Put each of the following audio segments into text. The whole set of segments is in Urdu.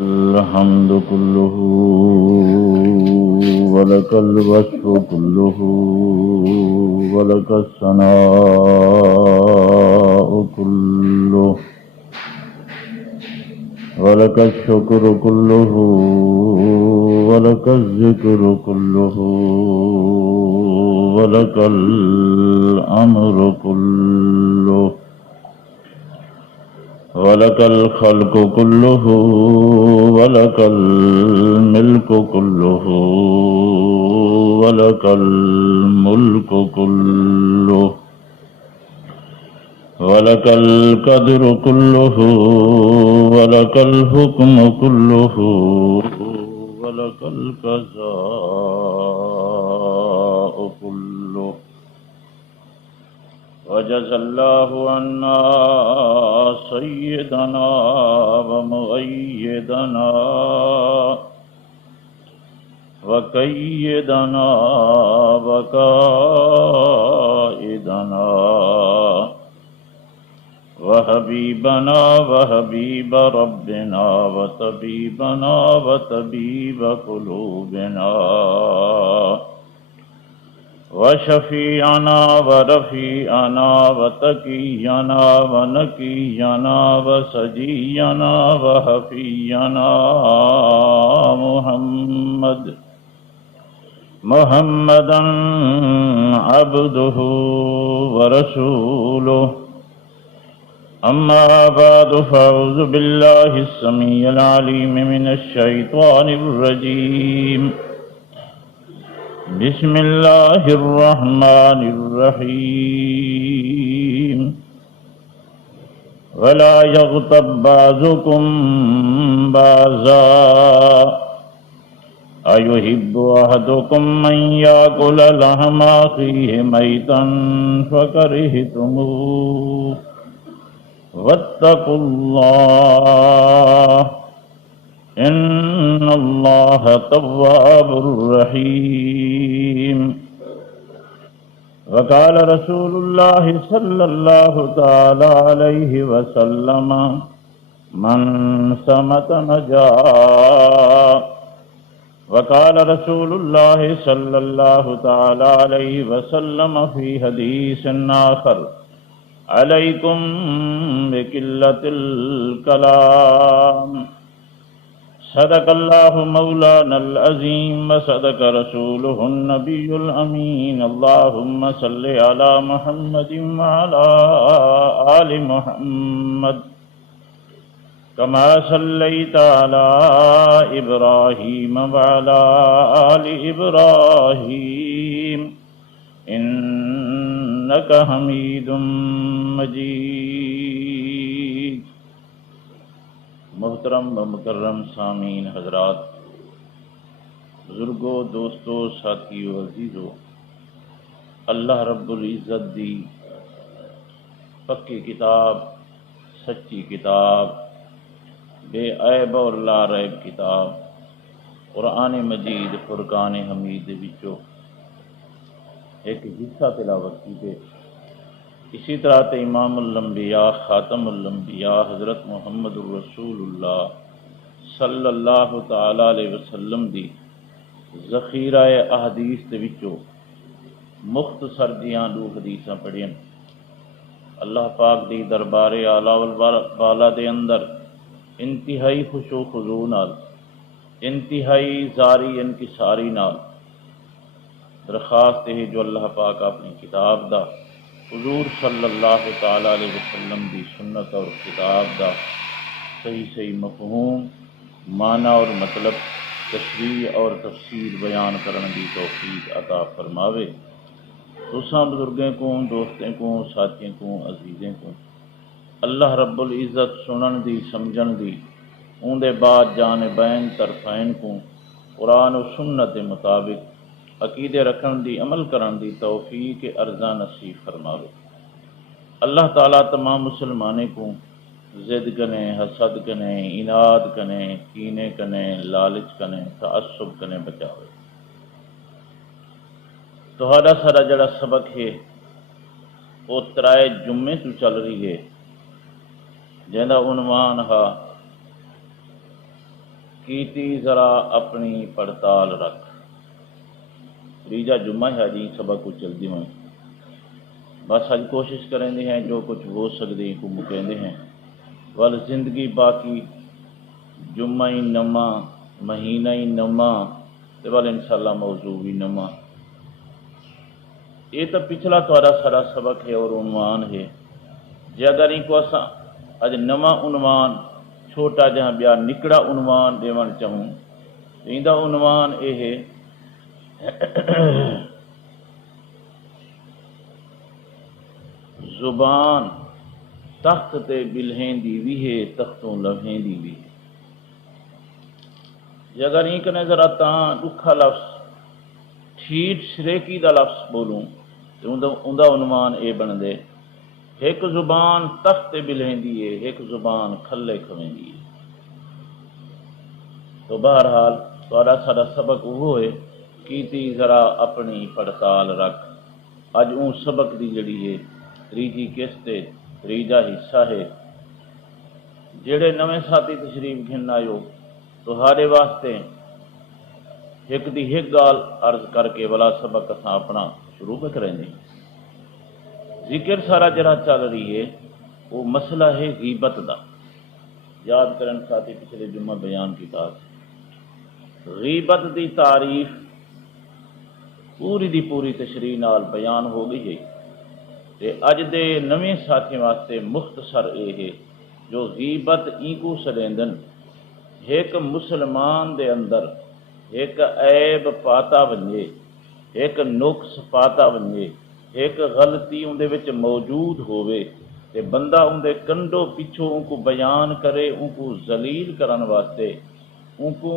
الحمد كله ولك الوصف كله ولك الثناء كله ولك الشكر كله ولك الذكر كله ولك الأمر كله ولك الخلق كله ولك الملك كله ولك الملك كله ولك القدر كله ولك الحكم كله ولك القضاء كله وجزى الله عنا سيدنا ومؤيدنا وقيدنا وقائدنا وحبيبنا وحبيب ربنا وطبيبنا وطبيب قلوبنا وشفيعنا ورفيعنا وتقينا ونقينا وسجينا وحفينا محمدا عبده ورسوله. أما بعد فأعوذ بالله السميع العليم من الشيطان الرجيم. بسم الله الرحمن الرحيم. ولا يغتب بعضكم بعضا أيحب أحدكم أن يأكل لحم أخيه ميتا فكرهتموه واتقوا الله إن الله تواب رحيم. وقال رسول الله صلى الله تعالى عليه وسلم من صمت نجا. وقال رسول الله صلى الله تعالى عليه وسلم في حديث آخر عليكم بقلة الكلام. صدق الله مولانا العظيم وصدق رسوله النبي الأمين. اللهم صل على محمد وعلى آل محمد كما صليت على إبراهيم وعلى آل إبراهيم إنك حميد مجيد. محترم و مکرم سامعین حضرات، بزرگوں، دوستوں، ساتھیوں، عزیزوں، اللہ رب العزت دی پکی کتاب، سچی کتاب، بے عیب اور لا ریب کتاب قرآن مجید فرقان حمید وچوں ایک حصہ تلاوت کیتے. اسی طرح تے امام الانبیاء خاتم الانبیاء حضرت محمد الرسول اللہ صلی اللہ تعالی علیہ وسلم دی ذخیرہ احادیث دے وچوں مختصر جیاں دو حدیثاں پڑھیاں. اللہ پاک دی دربار اعلیٰ والا دے اندر انتہائی خشوع و خضوع نال، انتہائی زاری انکساری نال درخواست ہے جو اللہ پاک اپنی کتاب دا، حضور صلی اللہ تعالی علیہ وسلم دی سنت اور کتاب دا صحیح مفہوم، معنی اور مطلب، تشریح اور تفسیر بیان کرنے دی توفیق عطا فرماوے. تساں بزرگیں کو، دوستیں کو، ساتھیوں کو، عزیزیں کو اللہ رب العزت سنن دی، سمجھن دی، اون دے بعد جانبین طرفین کو قرآن و سنت دے مطابق عقیدے رکھن دی، عمل کرن دی توفیق ارزاں نصیب فرماوے. اللہ تعالیٰ تمام مسلمانے کو ضد کنے، حسد کنے، اناد کنے، کینے کنے، لالچ کنے، تعصب کنے بچاوے. تہاڈا سارا جڑا سبق ہے وہ ترائے جمعے تو چل رہی ہے، جہاں عنوان ہا کیتی ذرا اپنی پڑتال رکھ۔ تیجا جمعہ ہے جی، سبق کو چلتی ہوئے بس اج کوشش کریں ہیں جو کچھ ہو سکتی کو مکیندے ہیں ول زندگی باقی جمعہ ہی نما مہینہ ہی نما تے ول انشاءاللہ موضوع بھی نما۔ یہ تو پچھلا تھوڑا سارا سبق ہے اور عنوان ہے جے اگر ان کو اساں اج نواں عنوان چھوٹا جہاں بیا نکڑا عنوان دیون چاہوں تو ایندا عنوان یہ ہے زبان تخت تے بلہیندی بھی ہے تختوں لوہیندی بھی ہے۔ جے اگر این کنے ذرا تاں دکھا لفظ ٹھیٹ شریکی دا لفظ بولوں تو اوندا عنوان اے بن دے ایک زبان تخت تے بلہیندی ہے ایک زبان کھلے کھویندی ہے۔ تو بہرحال تھوڑا سارا سبق وہ ہے کیتی ذرا اپنی پڑتال رکھ۔ اج اون سبق دی جڑی ہے تریجی قسط ہے تریجا حصہ ہے۔ جڑے نویں ساتھی تشریف گھن آئیو تہاڈے واسطے ایک دی ایک گال عرض کر کے والا سبق اساں اپنا شروع کریں گے۔ ذکر سارا جڑا چل رہی ہے وہ مسئلہ ہے غیبت دا۔ یاد کرن ساتھی پچھلے جمعہ بیان کیتا غیبت دی تعریف پوری دی پوری تشریح نال بیان ہو گئی ہے تے اج دے نویں ساتھی واسطے مختصر اے ہے جو غیبت این کو سڑیندن ایک مسلمان دے اندر ایک عیب پاتا ونجے ایک نقص پاتا ونجے ایک غلطی اندے وچ موجود ہووے تے بندہ اندے کنڈو پچھو ان کو بیان کرے ان کو ذلیل کرن واسطے ان کو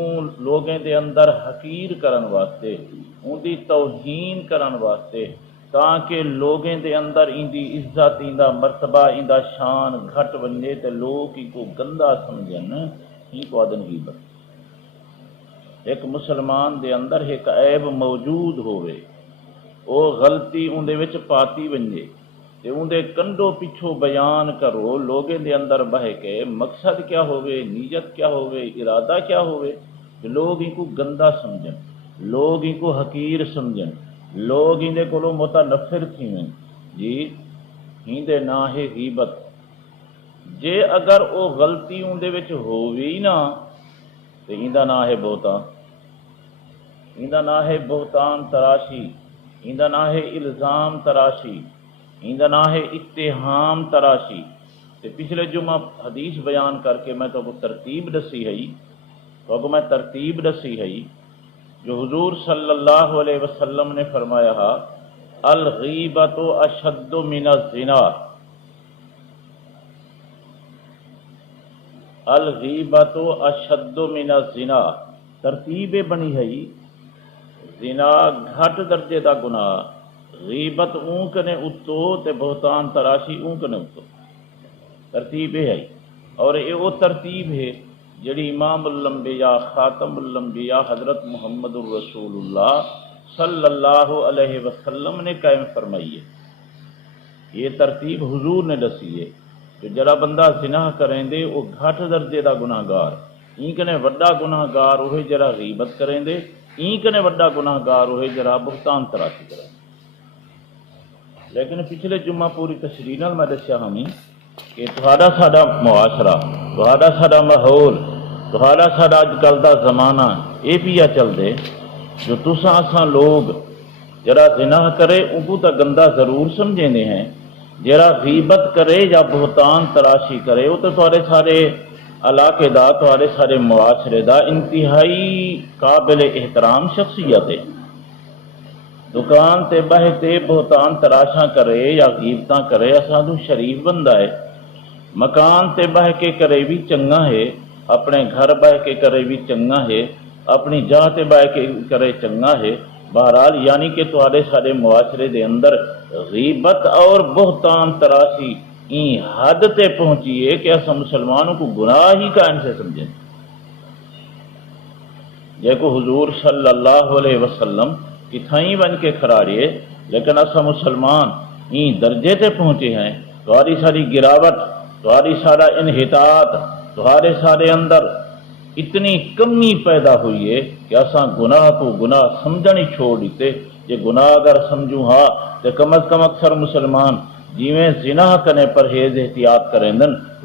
لوگیں دے اندر حقیر کرن واسطے ان دی توہین کرن واسطے تاکہ لوگیں دے اندر ان دی عزت ان دا مرتبہ ان دا شان گھٹ ونجے تے لوگ ان کو گندا سمجھن ہی کو آدن غیبت۔ ایک مسلمان دے اندر ایک عیب موجود ہوئے او غلطی ان دے وچ پاتی ونجے تے ان دے کنڈو پچھو بیان کرو لوگیں دے اندر بہ کے مقصد کیا ہوئے نیت کیا ہوئے ارادہ کیا ہوئے کہ لوگ ان کو گندا سمجھن لوگ ان کو حقیر سمجھن لوگ ان دے کولوں متنفر تھیون جی ہی دے نا ہے غیبت۔ جے اگر او غلطی ان دے وچ ہووی نا تے ایندا نا ہے بہتان ایندا نا ہے بہتان تراشی ایندا نا ہے الزام تراشی ایندا نا ہے اتہام تراشی۔ تے پچھلے جمعہ حدیث بیان کر کے میں تو کو ترتیب دسی ہے جو حضور صلی اللہ علیہ وسلم نے فرمایا الغیبت اشد من الزنا الغیبت اشد من الزنا ترتیب بنی ہے زنا گھٹ درجے دا گناہ غیبت اون کنے اتو تے بہتان تراشی اون کنے اتو ترتیب ہے اور یہ وہ ترتیب ہے جڑی امام الانبیاء خاتم الانبیاء حضرت محمد الرسول اللہ صلی اللہ علیہ وسلم نے قائم فرمائی ہے۔ یہ ترتیب حضور نے دسی ہے کہ جڑا بندہ زنا کریں دے وہ گھٹ درجے دا گناہ گار این کنے وڈا گناہ گار ہوئے جڑا غیبت کریں دے این کنے وڈا گناہ گار ہوئے جڑا بہتان تراشی کریں۔ لیکن پچھلے جمعہ پوری تشریح نال میں دسیا ہمیں کہ تہاڈا ساڈا معاشرہ تہاڈا ساڈا ماحول تہاڈا ساڈا اج کل دا زمانہ یہ پیا چل دے جو تساں اساں لوگ جڑا زنا کرے ان کو تو گندا ضرور سمجھیندے ہیں جڑا غیبت کرے یا بہتان تراشی کرے وہ تو تہاڈے سارے علاقے دا تہاڈے سارے معاشرے دا انتہائی قابل احترام شخصیت ہے۔ دکان تے بہ تے بہتان تراشاں کرے یا غیبتاں کرے اساں تو شریف بندہ ہے۔ مکان تے بہ کے کرے بھی چنگا ہے اپنے گھر بہ کے کرے بھی چنگا ہے اپنی جاہ تے بہ کے کرے چنگا ہے۔ بہرحال یعنی کہ تہاڈے سارے معاشرے دے اندر غیبت اور بہتان تراشی این حد تے پہنچی ہے کہ اساں مسلمانوں کو گناہ ہی قائم سے سمجھیں جے کو حضور صلی اللہ علیہ وسلم کی تھائیں بن کے کھڑاڑیے لیکن اساں مسلمان این درجے تے پہنچے ہیں تہاڈی ساری گراوٹ تہاڈی سارا انحطاط تہاڈے سارے اندر اتنی کمی پیدا ہوئی ہے کہ اساں گناہ کو گناہ سمجھنی چھوڑ دیتے. جے گناہ اگر سمجھوں ہاں تو کم از کم اکثر مسلمان جیویں زنا کنے پرہیز احتیاط کریں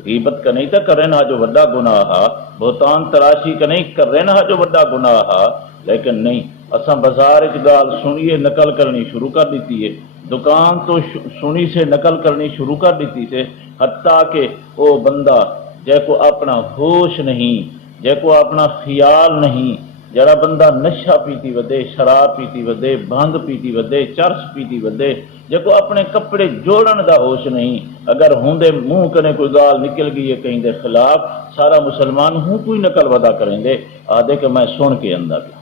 غیبت کا نہیں تو کریں جو وڈا گناہ ہا، بہتان تراشی کا نہیں کریں جو وڈا گناہ ہا، لیکن نہیں اساں بازار ایک گال سنیے نقل کرنی شروع کر دیتی ہے، دکان تو سنی سے نقل کرنی شروع کر دیتی سے، حتیٰ کہ وہ بندہ جے کو اپنا ہوش نہیں، جے کو اپنا خیال نہیں، جڑا بندہ نشہ پیتی ودے، شراب پیتی ودے، بھنگ پیتی ودے، چرس پیتی ودے، جے کو اپنے کپڑے جوڑن دا ہوش نہیں، اگر ہوندے منہ کنے کوئی گال نکل گئی ہے کہیں دے خلاف، سارا مسلمان ہوں کوئی نقل ودا کریں دے آدھے کہ میں سن کے اندہ گیا.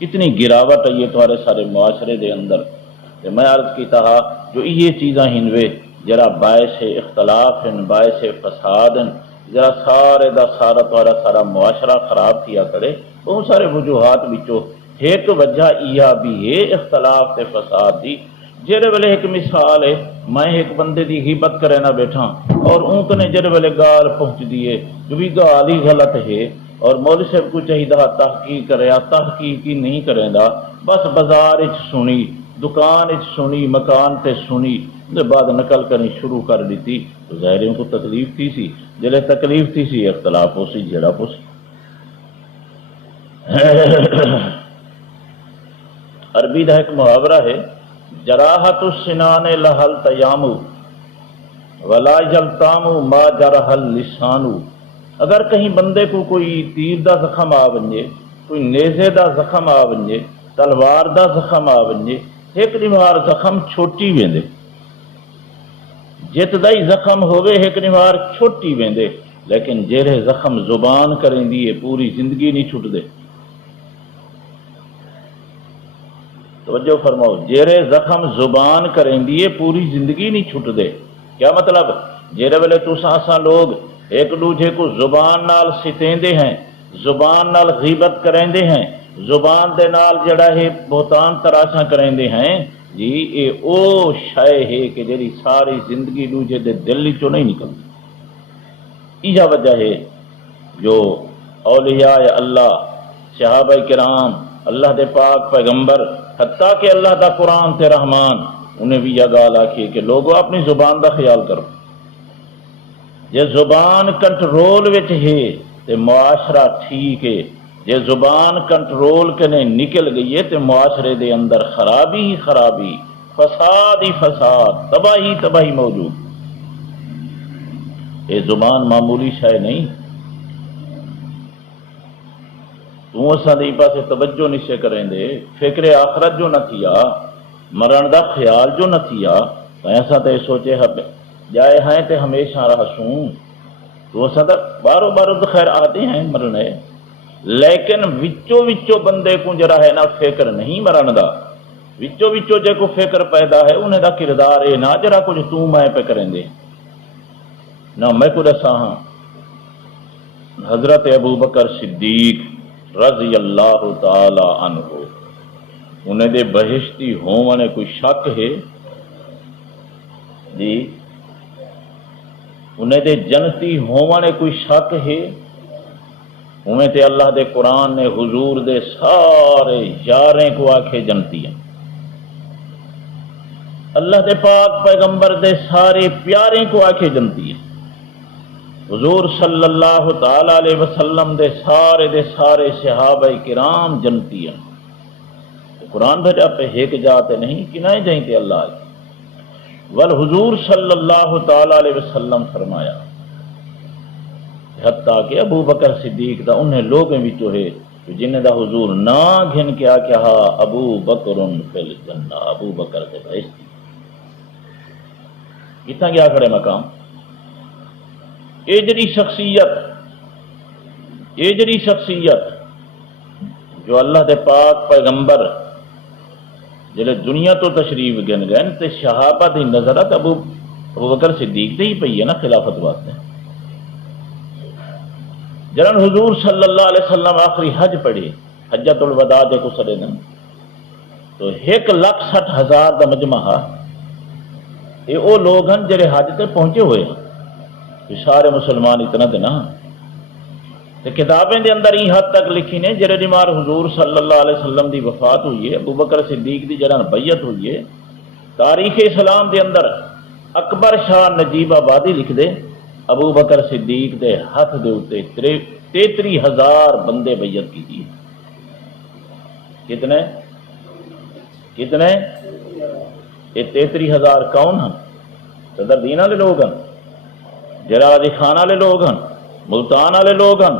کتنی گراوٹ ہے یہ تمہارے سارے معاشرے دے اندر. میں عرض کیتا ہا جو یہ چیزاں ہنوے جرا باعث اختلاف ہیں، باعث فساد ہیں، ذرا سارے دا سارا تمہارا سارا معاشرہ خراب کیا کرے. بہت سارے وجوہات بچو ایک وجہ یہ بھی ہے اختلاف تے فساد دی. جڑے ویلے ایک مثال ہے، میں ایک بندے دی غیبت کرے نہ بیٹھا اور اونک نے جڑے ویلے گال پہنچ دیے جو بھی گال ہی غلط ہے، اور مولوی صاحب کو چاہیے تحقیق کرے، تحقیق ہی نہیں کریں دا، بس بازار سنی، دکان سنی، مکان تے سنی بعد نقل کرنی شروع کر دیتی تو ظاہر ان کو تکلیف تھی سی، جلے تکلیف تھی سی اختلاف ہو سی جڑا ہو سی. عربی دا ایک محاورہ ہے، جراحت السنان لہل تیامو ولا جلتامو ما جرح اللسانو. اگر کہیں بندے کو کوئی تیر دا زخم آ ونجے، کوئی نیزے دا زخم آ ونجے، تلوار دا زخم آ ونجے، ایک نمار زخم چھوٹی ویندے، جت دائی زخم ہوئے ایک نمار چھوٹی ویندے، لیکن جیرے زخم زبان کریں دیئے پوری زندگی نہیں چھٹ دے. توجہ فرماؤ، جیرے زخم زبان کریں دیئے پوری زندگی نہیں چھٹ دے. کیا مطلب؟ جیرے ویلے تو سانساں لوگ ایک دوجے کو زبان نال ستیں دے ہیں، زبان نال غیبت کریں دے ہیں، زبان دے نال جڑا ہے بہتان تراشاں کریں دے ہیں، جی اے او شے ہے کہ جڑی ساری زندگی دوجے دے دل چوں نہیں نکلتی. یہ وجہ ہے جو اولیاء اللہ، صحابہ کرام، اللہ دے پاک پیغمبر، حتیٰ کہ اللہ دا قرآن تے رحمان، انہیں بھی یہ گال آکھی کہ لوگوں اپنی زبان دا خیال کرو. جے زبان کنٹرول وچ ہے تے معاشرہ ٹھیک ہے، جے زبان کنٹرول کنے نکل گئی ہے تے معاشرے دے اندر خرابی ہی خرابی، فساد ہی فساد، تباہی تباہی موجود. یہ زبان معمولی شے نہیں. تو اساں دے پاسے توجہ نشے کریں دے، فکر آخرت جو نہ تھیا، مرن دا خیال جو نہ تھیا، ایسا تے سوچے جائے ہیں تے ہمیشہ رہسوں. تو اساں تے بارو بارو تو خیر آتے ہیں مرنے، لیکن وچو وچو بندے کو جرا ہے نا فکر نہیں مرن دا، وچو وچو جے کو فکر پیدا ہے انہیں دا کردار ہے نہ جرا کچھ تو میں پہ کریں دے. نہ میں کو دسا ہاں حضرت ابو بکر صدیق رضی اللہ تعالی عنہ انہیں دے بہشتی ہونے کوئی شک ہے جی؟ انہیں دے جنتی ہونے کوئی شک ہے؟ انہیں تے اللہ دے قرآن نے حضور دے سارے یاریں کو آکھے جنتی ہیں، اللہ دے پاک پیغمبر دے سارے پیاریں کو آکھے جنتی ہیں، حضور صلی اللہ تعالی علیہ وسلم دے سارے صحابہ کرام جنتی ہیں. قرآن بھیجا پہ ایک جاتے نہیں کہ نہیں جائیں تے اللہ آئے. والحضور صلی اللہ تعالی علیہ وسلم فرمایا، حتیٰ کہ ابو بکر صدیق دا انہیں لوگوں بھی ہے جنہیں دا حضور نہ گھن کے آکیا ہا ابو بکر فی الجنہ، ابو بکر دے بہشتی. کتنا گیا کھڑے مقام. یہ جڑی شخصیت جو اللہ دے پاک پیغمبر جلے دنیا تو تشریف گن گئے تے صحابہ دی نظرت ابو بکر صدیق تے ہی پئی ہے نا خلافت واسطے. جرن حضور صلی اللہ علیہ وسلم آخری حج پڑھی، حجۃ الوداع جے کو سڑے دن، تو 1,60,000 دا مجمع، یہ وہ لوگ ہیں جڑے حج تے پہنچے ہوئے ہیں. سارے مسلمان اتنا تے نا، تے کتابیں دے اندر ہی حد تک لکھی نے جڑے دی مار حضور صلی اللہ علیہ وسلم دی وفات ہوئی ہے، ابو بکر صدیق دی جڑا بیعت ہوئی ہے، تاریخ اسلام دے اندر اکبر شاہ نجیب آبادی لکھ دے ابو بکر صدیق دے ہاتھ دے اوتے 33,000 بندے بیعت کی تھی۔ کتنے کتنے؟ یہ 33,000 کون ہیں؟ صدر دین والے لوگ ہیں، جرادی خان والے لوگ ہیں، ملتان والے لوگ ہیں،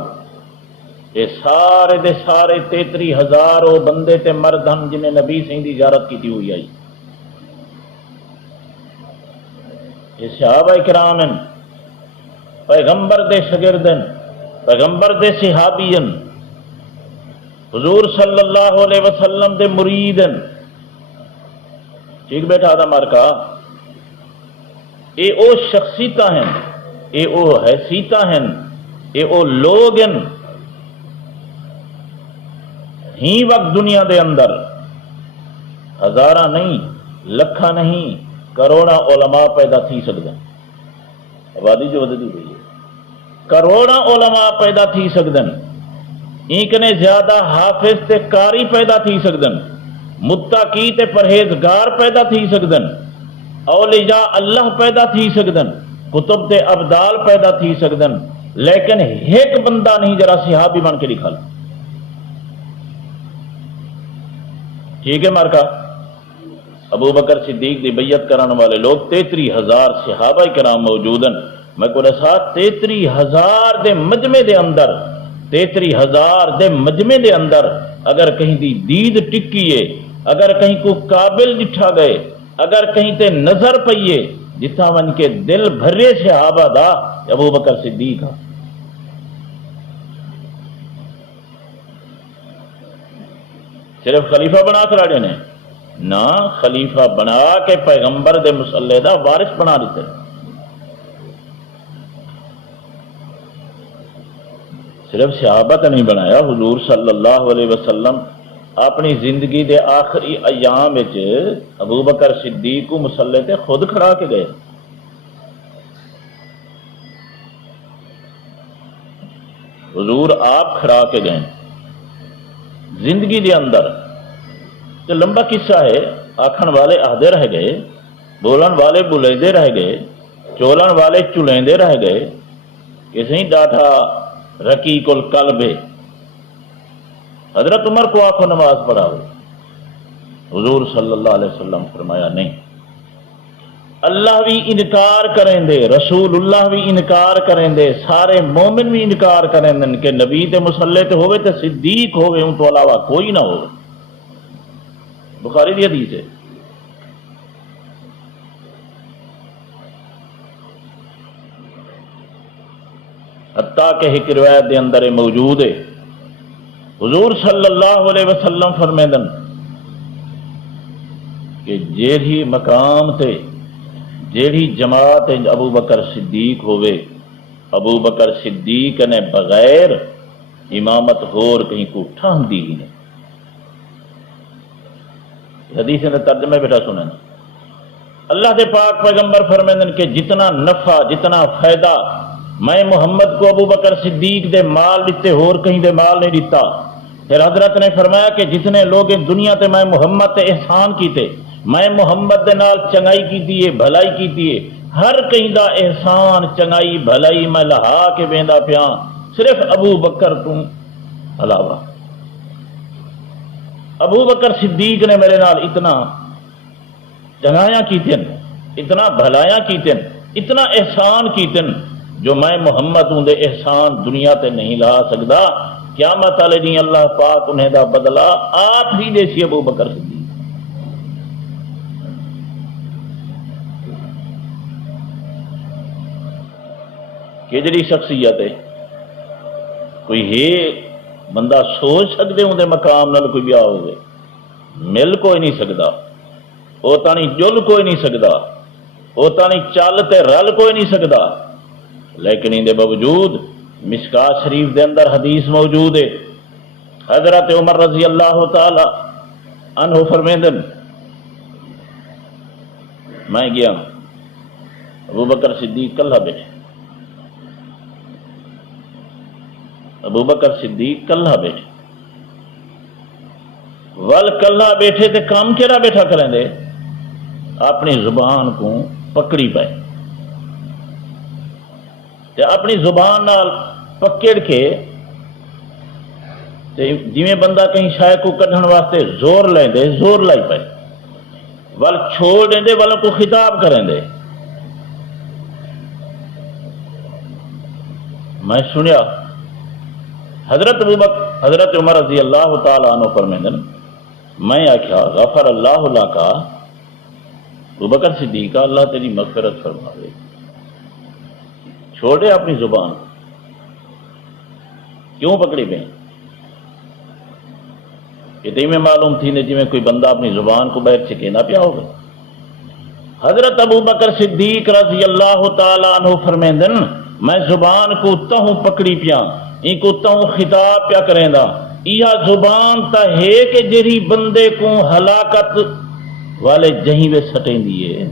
یہ سارے دے سارے 33,000 وہ بندے تے مرد ہیں جنہیں نبی سنگھ دی زیارت کی ہوئی آئی۔ یہ صحابہ کرام ہیں، پیغمبر دے شاگرد ہیں، پیغمبر دے صحابی ہیں، حضور صلی اللہ علیہ وسلم دے مرید ہیں۔ ٹھیک بیٹھا تھا مارکا، اے او شخصیتاں ہیں، اے او حیثیتاں ہیں، اے او لوگ ہیں ہی وقت دنیا دے اندر ہزاراں نہیں، لکھاں نہیں، کروڑاں علماء پیدا تھی سکتے ہیں۔ آبادی جو ودی ہوئی ہے، کروڑاں علماء پیدا تھی سکتے ہیں، اینکنے زیادہ حافظ تے قاری پیدا تھی سکتے ہیں، متقی تے پرہیزگار پیدا تھی سکتے ہیں، اولیاء اللہ پیدا تھی سکتے ہیں، کتب تے ابدال پیدا تھی سکتے ہیں، لیکن ایک بندہ نہیں جرا صحابی بن کے لکھا۔ ٹھیک ہے مارکا، ابو بکر صدیق دی بیعت کرانے والے لوگ 33,000 صحابہ کرام موجود ہیں۔ میں کو دسا 33,000 دے مجمع دے اندر، 33,000 دے مجمع دے اندر اگر کہیں دی دید ٹکیے، اگر کہیں کو قابل ڈٹھا گئے، اگر کہیں تے نظر پئیے، جتنا من کے دل بھرے صحابہ دا ابو بکر صدیق ہاں۔ صرف خلیفہ بنا کراڑے نے نہ، خلیفہ بنا کے پیغمبر دے مسلح دا وارث بنا دیتے۔ صرف صحابہ نہیں بنایا، حضور صلی اللہ علیہ وسلم اپنی زندگی دے آخری ایام وچ ابو بکر صدیق کو مسلح تے خود کھڑا کے گئے۔ حضور آپ کھڑا کے گئے زندگی دے اندر۔ تو لمبا قصہ ہے، آکھن والے آہدے رہ گئے، بولن والے بلیندے رہ گئے، چولن والے چلیندے رہ گئے، کسی ڈاٹا رقیق القلب ہے۔ حضرت عمر کو آنکھوں نماز پڑھاؤ، حضور صلی اللہ علیہ وسلم فرمایا نہیں، اللہ بھی انکار کریں دے، رسول اللہ بھی انکار کریں دے، سارے مومن بھی انکار کریں دے کہ نبی تے مسلح تے ہوئے تے صدیق ہوئے، ان تو علاوہ کوئی نہ ہو۔ بخاری دی حدیث ہے۔ حتیٰ کہ ایک روایت دے اندر موجود ہے، حضور صلی اللہ علیہ وسلم فرمیدن کہ جیڑی مقام تے جیڑی جماعت ابو بکر صدیق ہوئے، ابو بکر صدیق نے بغیر امامت ہور کہیں کو ٹھان دی ہی نہیں۔ حدیث نے ترجمے بیٹا سنیں، اللہ دے پاک پیغمبر فرمیدن کہ جتنا نفع، جتنا فائدہ میں محمد کو ابو بکر صدیق دے مال دیتے ہور کہیں دے مال نہیں دیتا۔ پھر حضرت نے فرمایا کہ جتنے لوگ دنیا تے میں محمد تے احسان کیتے، میں محمد دے نال چنگائی کیتی ہے، بھلائی کیتی ہے، ہر کہیں دا احسان چنگائی بھلائی میں لہا کے بیندا پیاں، صرف ابو بکر تو علاوہ۔ ابو بکر صدیق نے میرے نال اتنا چنگایاں کیتن، اتنا بھلایاں کیتن، اتنا احسان کیتن جو میں محمد ہوں دے احسان دنیا تے نہیں لا سکدا۔ قیامت والے دن اللہ پاک انہیں دا بدلہ آپ ہی دے سی ابو بکر صدیق۔ کیجڑی شخصیت ہے، کوئی ہے بندہ سوچ سکتے ہوں دے مقام نال کوئی بیاہ ہوئے، مل کوئی نہیں سکتا، وہ تانی جل کوئی نہیں سکتا، وہ تانی چل تے رل کوئی نہیں سکتا، لیکن ان دے باوجود مشکات شریف دے اندر حدیث موجود ہے، حضرت عمر رضی اللہ تعالی عنہ فرمیندن میں گیا ابو بکر صدیق کلہ بیٹھے، ابو بکر صدیق کلہ بیٹھے، ول کلہ بیٹھے تے کام کیڑا بیٹھا کریں دے، اپنی زبان کو پکڑی پائے تے اپنی زبان نال پکڑ کے تے جویں بندہ کہیں شے کو کڈھن واسطے زور لیں دے، زور لائی پائے، ول چھوڑ دیں دے، ول کو خطاب کریں دے۔ میں سنیا حضرت حضرت عمر رضی اللہ تعالیٰ عنہ فرمیندن، میں آخیا غفر اللہ لکا، ابو بکر صدیقہ اللہ تیری مغفرت فرماوے، چھوڑے اپنی زبان، کیوں پکڑی پہ؟ کہ میں معلوم تھی نے جی میں کوئی بندہ اپنی زبان کو باہر چکینا پیا ہوگا۔ حضرت ابو بکر صدیق رضی اللہ تعالیٰ عنہ فرمیندن، میں زبان کو تہوں پکڑی پیا، ان کو تہوں خطاب پیا کریں دا، یہ زبان تا ہے کہ جری بندے کو ہلاکت والے جہیں وے سٹیں دیئے،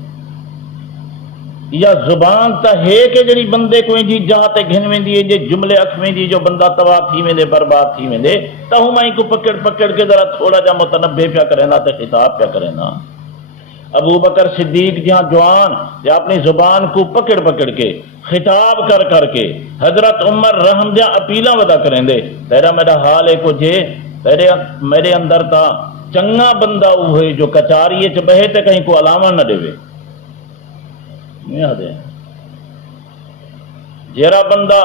یہ زبان تا ہے کہ جری بندے کو جی جہاں تے گھن میں دیئے، جے جملے اکھ میں دی جو بندہ تباہ تھی میں دے، برباد تھی میں دے، تہوں میں ان کو پکڑ پکڑ کے ذرا تھوڑا جا متنبہ پیا کریں دا تے خطاب پیا کریں دا۔ ابو بکر صدیق جہاں جوان یا اپنی زبان کو پکڑ پکڑ کے خطاب کر کر کے حضرت عمر رحم جہاں اپیلاں ودا کریں دے، تیرا میرا حال ہے کچھ میرے اندر تا چنگا بندہ ہوئے جو کچاریے چ بہے تے کہیں کو علامہ نہ دے، جیرا بندہ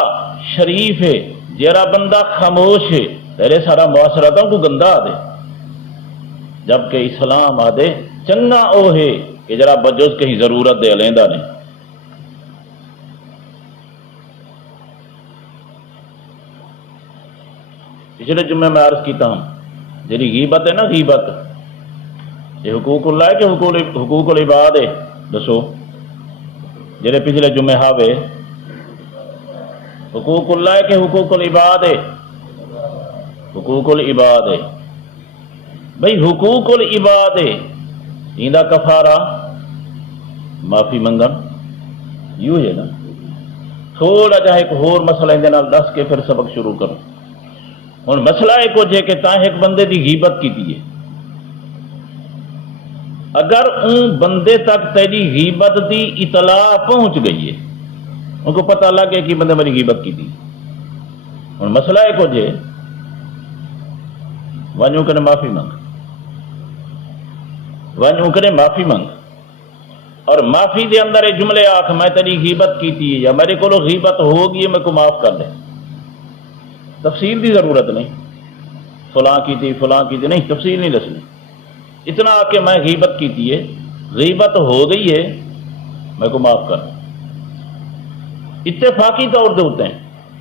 شریف ہے، جیرا بندہ خاموش ہے، تیرے سارا معاشرتوں کو گندہ آ دے، جبکہ اسلام آ دے چنگا او ہے کہ جرا بجوز کہیں ضرورت دے لیندہ نہیں۔ پچھلے جمعے میں عرض کیتا ہوں، جیری غیبت ہے نا، غیبت یہ حقوق اللہ ہے کہ حقوق العباد ہے؟ دسو جیرے پچھلے جمعے ہاوے، حقوق اللہ ہے کہ حقوق العباد ہے؟ حقوق العباد ہے بھئی، حقوق العباد ہے، ایندہ کفارہ معافی منگن، یوں ہے نا۔ تھوڑا جہاں ایک اور مسئلہ اندے نال دس کے پھر سبق شروع کروں۔ اور مسئلہ ایک ہو جائے کہ تاں ایک بندے دی غیبت کی دیئے، اگر ان بندے تک تیری غیبت دی اطلاع پہنچ گئی ہے، ان کو پتہ لگ گیا کہ بندے میری غیبت کی دی، اور مسئلہ ایک ہو جائے ونجوں کرے معافی منگ، ونجوں کرے معافی منگ، اور معافی دے اندر ایک جملے آکھ میں تیری غیبت کی تھی یا میرے کو غیبت ہوگی میں کو معاف کر دے، تفصیل دی ضرورت نہیں، فلاں کی تھی نہیں، تفصیل نہیں دسنی، اتنا آ کہ میں غیبت کی تھی ہے، غیبت ہو گئی ہے، میں کو معاف کر، اتفاقی طور دے ہوتے ہیں،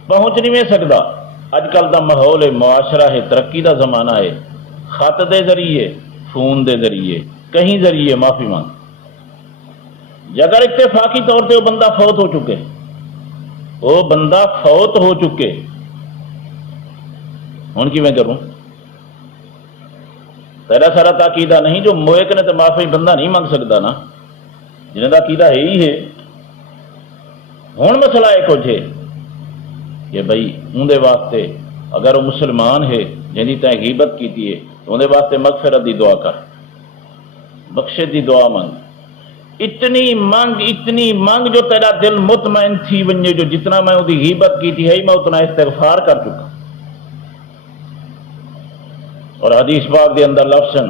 پہنچ نہیں میں سکتا۔ اج کل دا ماحول ہے، معاشرہ ہے، ترقی دا زمانہ ہے، خط دے ذریعے، فون دے ذریعے، کہیں ذریعے معافی مانگ، اگر اتفاقی طور پہ وہ بندہ فوت ہو چکے، وہ بندہ فوت ہو چکے، ہوں کی میں کروں؟ تیرا سارا تاکیدہ نہیں، جو موئک نے تو معافی بندہ نہیں مانگ سکتا نا، جنہیں دا عقیدہ ہے ہی ہے۔ ہوں مسئلہ ایک ہو جائے کہ بھائی اندے واسطے اگر وہ مسلمان ہے جن کی تائیں غیبت کی ہے تو اندے واسطے مغفرت دی دعا کر، بخشش دی دعا منگ، اتنی منگ جو تیرا دل مطمئن تھی ونجے جو جتنا میں اندی غیبت کی ہے میں اتنا استغفار کر چکا۔ اور حدیث پاک دے اندر لفظن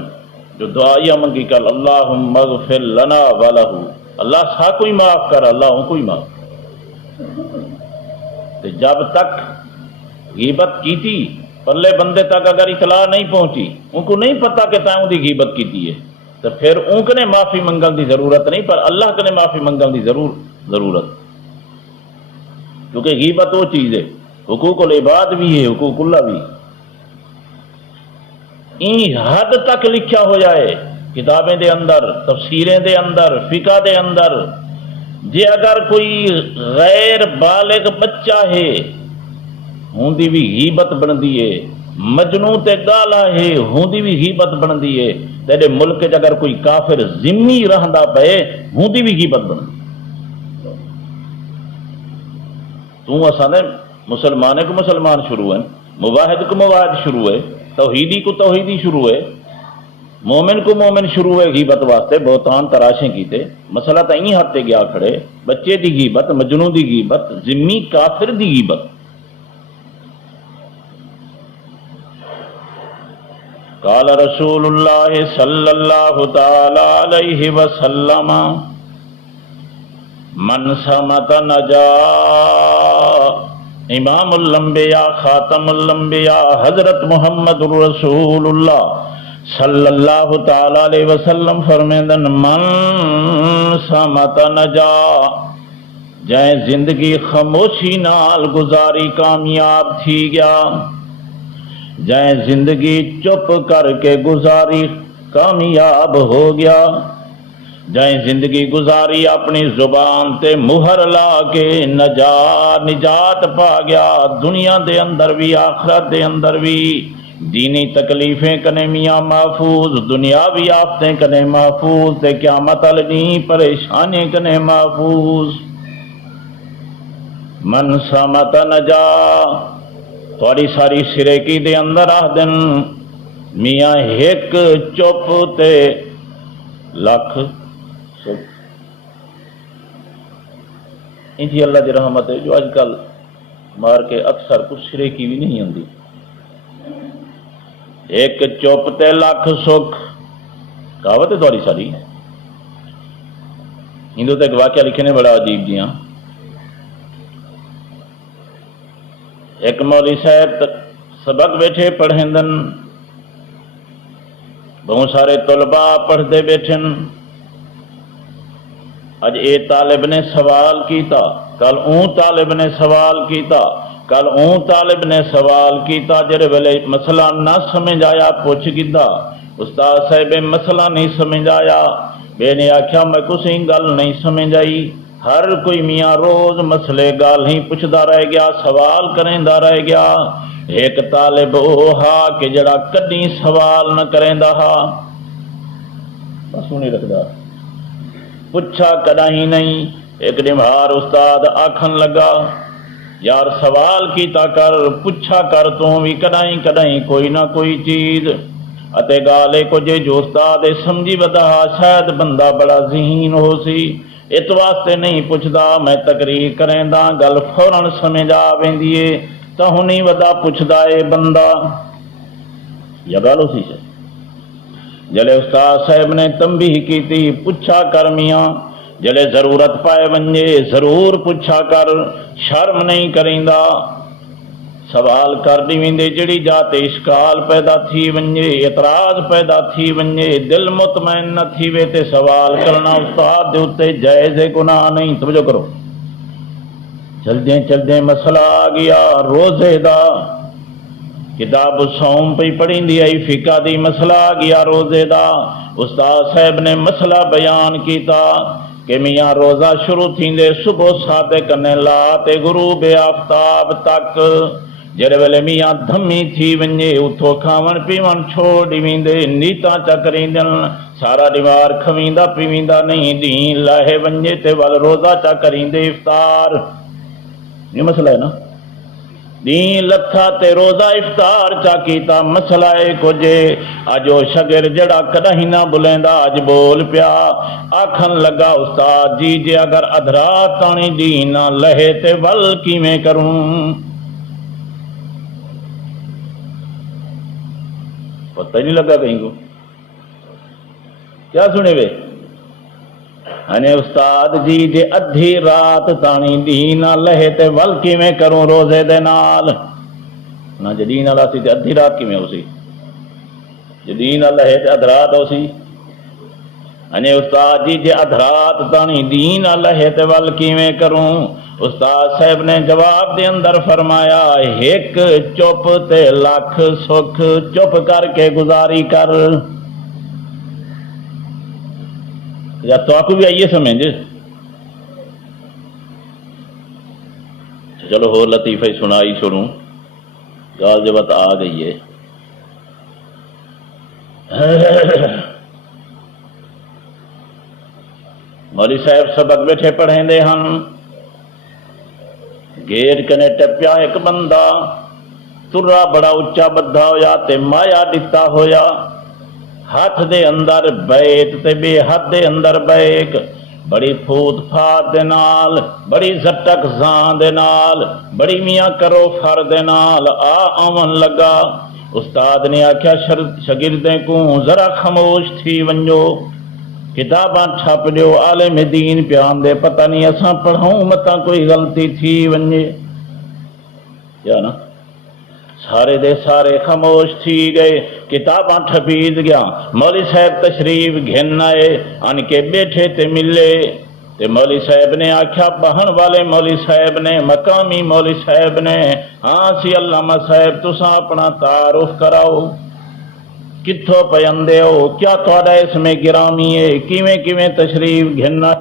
جو دعائیہ منگی کل، اللہم اغفر لنا ولہو، اللہ سا کوئی معاف کر، اللہ ان کوئی معاف۔ تو جب تک غیبت کی تھی پلے بندے تک اگر اطلاع نہیں پہنچی، ان کو نہیں پتا کہ تائیں دی غیبت کی ہے، تو پھر ان کو نے معافی منگل دی ضرورت نہیں، پر اللہ کے نے معافی منگل دی ضرورت، کیونکہ غیبت وہ چیز ہے، حقوق العباد بھی ہے، حقوق اللہ بھی۔ این حد تک لکھا ہو جائے کتابیں دے اندر، تفسیریں دے اندر، فقہ دے اندر، جے اگر کوئی غیر بالغ بچہ ہے ہوندی بھی غیبت بندی ہے، مجنون تے گالا ہے ہوندی بھی غیبت بندی ہے، تیرے ملک چ اگر کوئی کافر ذمی رہندا پئے ہوندی بھی غیبت بندی۔ تو اساں نے مسلمان کو مسلمان شروع ہے، مواحد کو مواحد شروع ہے، توحیدی کو توحیدی شروع ہے، مومن کو مومن شروع ہے غیبت واسطے بہتان تراشیں کیتے، مسئلہ تو این حد تے گیا کھڑے، بچے دی غیبت، مجنوں دی غیبت، ذمی کافر دی غیبت۔ قال رسول اللہ صلی اللہ تعالی علیہ وسلم من سمت نجا۔ امام الانبیاء خاتم الانبیاء حضرت محمد رسول اللہ صلی اللہ تعالی علیہ وسلم فرمیندن من سمت نجا، جائیں زندگی خاموشی نال گزاری کامیاب تھی گیا، جائیں زندگی چپ کر کے گزاری کامیاب ہو گیا، جائیں زندگی گزاری اپنی زبان تے مہر لا کے نجات پا گیا، دنیا دے اندر بھی آخرت دے اندر بھی، دینی تکلیفیں کنے میاں محفوظ، دنیاوی آفتیں کنے محفوظ، تے قیامت علی پریشانی کنے محفوظ۔ من سمت نجا، تھوڑی ساری سریکی دے اندر آہ دن میاں ایک چپ تے لکھ سکھ۔ انجی اللہ دی رحمت ہے جو آج کل مار کے اکثر کچھ سریکی بھی نہیں ہوندی، ایک چپ تے لکھ سکھ کہاوت ہے تھوڑی ساری۔ ہندو تے ایک واقعہ لکھے نے بڑا عجیب جیاں، ایک مولوی صاحب سبق بیٹھے پڑھیندن، بہت سارے طلباء پڑھتے بیٹھن، اج اے طالب نے سوال کیتا، کل اون طالب نے سوال کیتا، کل اون طالب نے سوال کیتا، جڑے ویلے مسئلہ نہ سمجھ آیا پوچھ کیتا، استاد صاحب مسئلہ نہیں سمجھ آیا، بے نے آکھیا میں کسی گل نہیں سمجھ آئی، ہر کوئی میاں روز مسئلے گال ہی پوچھدا رہ گیا، سوال کریندا رہ گیا، ایک طالب وہ ہا کہ جڑا کدی سوال نہ کریندا ہا، بس نہیں رکھدا، پوچھا کدا ہی نہیں۔ ایک نمہار استاد آکھن لگا یار سوال کیتا کر، پوچھا کر، تو بھی کدائیں کوئی نہ کوئی چیز، اتے گالے کو جے جو استاد سمجھی ودا شاید بندہ بڑا ذہین ہو سی، اس واسطے نہیں پوچھدا، میں تقریر کریندا گل فوراً سمجھ آ ویندی ہے، تہوں نہیں ودا پوچھدا اے بندہ، یا گل اسی سے۔ جلے استاد صاحب نے تنبیہ کیتی، پوچھا کر میاں، جلے ضرورت پائے ونجے ضرور پوچھا کر، شرم نہیں کریندا، سوال کر دی ویندے، جڑی جات اشکال پیدا تھی ونجے، اعتراض پیدا تھی ونجے، دل مطمئن نہ تھی وے تے سوال کرنا استاد دے اتے جائز گناہ نہیں۔ توجہ کرو، چلدیں مسئلہ آ گیا روزے دا، کتاب الصوم پہ پڑھیندی آئی، فقہ دی مسئلہ آ گیا روزے دا، استاد صاحب نے مسئلہ بیان کیتا کہ میاں روزہ شروع تھیندے صبح صادق نے لا تے غروب آفتاب تک، جڑے ویلے میاں دھمی تھی ونجے اتھو کھاون پیون چھوڑی ویندے، نیتاں چا کریندن، سارا دیوار کھویندا پیویندا نہیں، دین لاہے ونجے تے ول روزہ چا کریندے افطار۔ یہ مسئلہ ہے نا، دین لتھا تے روزہ افطار چا کیتا، مسئلہ ہے کجے اجو شگر جڑا کدی نہ بلیندا اج بول پیا، آکھن لگا استاد جی جے اگر ادھرات تانی دین نہ لہے تے ول کیویں کروں؟ پتہ ہی نہیں لگا کہیں کو، کیا سنے وے؟ ہنے استاد جی جے ادھی رات تانی دین نہ لہے تے ول کیویں کروں روزے دے نال؟ نہ جے دین نال سی تے ادھی رات کیویں ہو سی؟ جے دین نہ لہے تے ادھ رات ہو سی؟ ہنے استاد جی جے ادھ رات تانی دین نہ لہے تے ول کیویں کروں؟ استاد صاحب نے جواب دے اندر فرمایا ایک چپ تے لکھ سکھ، چپ کر کے گزاری کر۔ یا تو آپ بھی آئیے سمجھ، چلو ہو لطیفہ سنائی چھوڑوں، گال جبت آ گئی ہے۔ مولوی صاحب سبق بیٹھے پڑھیں دے ہن، گیٹ کنے ٹپیا ایک بندہ ترا بڑا اچا بدھا ہویا تے مایا ڈتا ہویا ہاتھ دے اندر بیت تے بے ہاتھ دے اندر بیک بڑی پھوت پھات دے نال بڑی زٹک زان دے نال بڑی میاں کرو فر دے نال آمن لگا استاد نے آکھیا شاگردیں کو ذرا خاموش تھی ونجو کتاباں چھپ دیو عالم دین پیان دے پتہ نہیں اساں پڑھوں متاں کوئی غلطی تھی ونجے یا نا سارے دے سارے خاموش تھی گئے کتاباں ٹھپید گیا مولوی صاحب تشریف گھن آئے ان کے بیٹھے تے ملے تے مولوی صاحب نے آکھیا پڑھن والے مولوی صاحب نے مقامی مولوی صاحب نے ہاں سی علامہ صاحب تساں اپنا تعارف کراؤ کتھوں پیندے ہو کیا تھوڑا اس میں گرامی ہے کیویں کیویں تشریف گھننا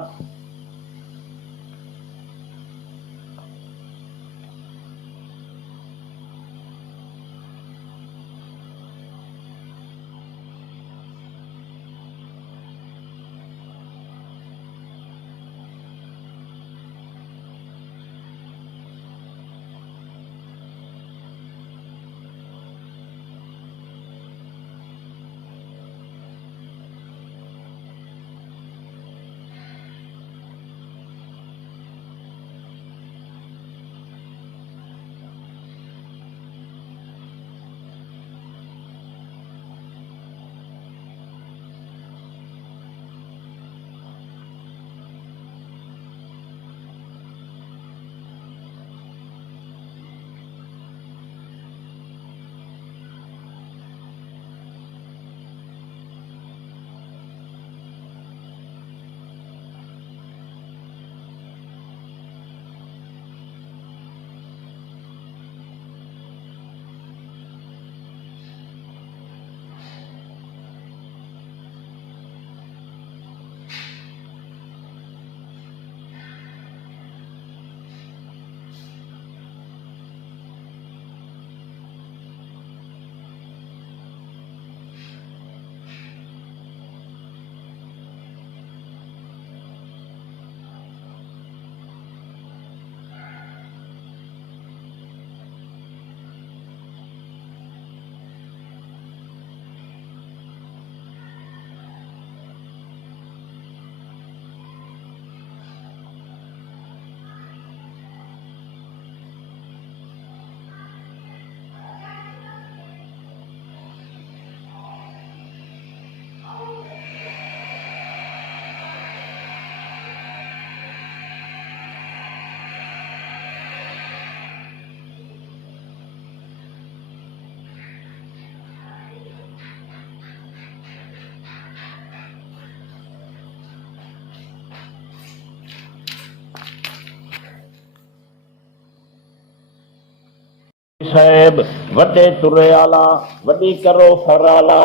صاحب وڈے ترے آلا وڈی کرو فر آلا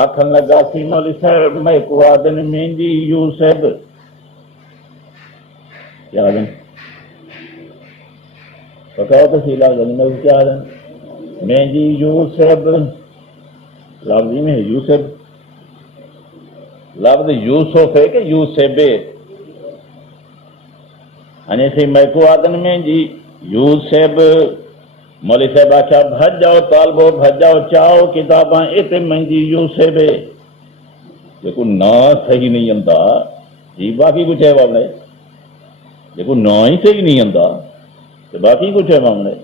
آکھن لگا سی مولوی صاحب میں کو آدن مہندی یوسف کیا آدن بتاؤ تو سی لازم میں کیا آدن مہندی یوسف لفظی میں یوسف لفظ یوسف ہے کہ یوسف ہنے سی میں کو آدن مہندی یوسف مولوی صاحب آخیا بھج جاؤ طالبو بھج جاؤ چاہو کتاباں اتنے مہنگی یوسف ہے دیکھو نا صحیح نہیں آتا جی باقی کچھ ہے بابنے دیکھو نا ہی صحیح نہیں آتا تو باقی کچھ ہے بابنے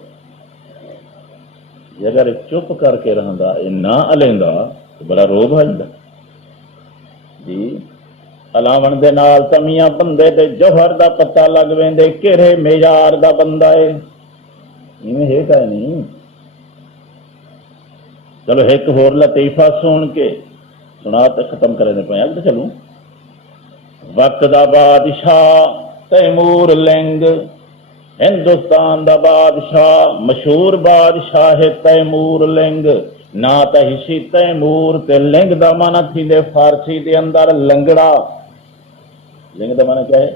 جی اگر چپ کر کے رہندا یہ نہ الیندا تو بڑا روب آ جاتا جی الاون دے نال تمیاں بندے دے جوہر دا پتہ لگ ویندے کہڑے معیار دا بندہ ہے ہے کہ نہیں چلو ایک ہور لطیفہ سن کے سنا تو ختم کرنے پہ اب تو چلوں وقت دا بادشاہ تیمور لنگ ہندوستان دا بادشاہ مشہور بادشاہ ہے تیمور لنگ نہ تہشی تیمور تے لنگ دا مانا تھی دے فارسی دے اندر لنگڑا لنگ دا مانا کیا ہے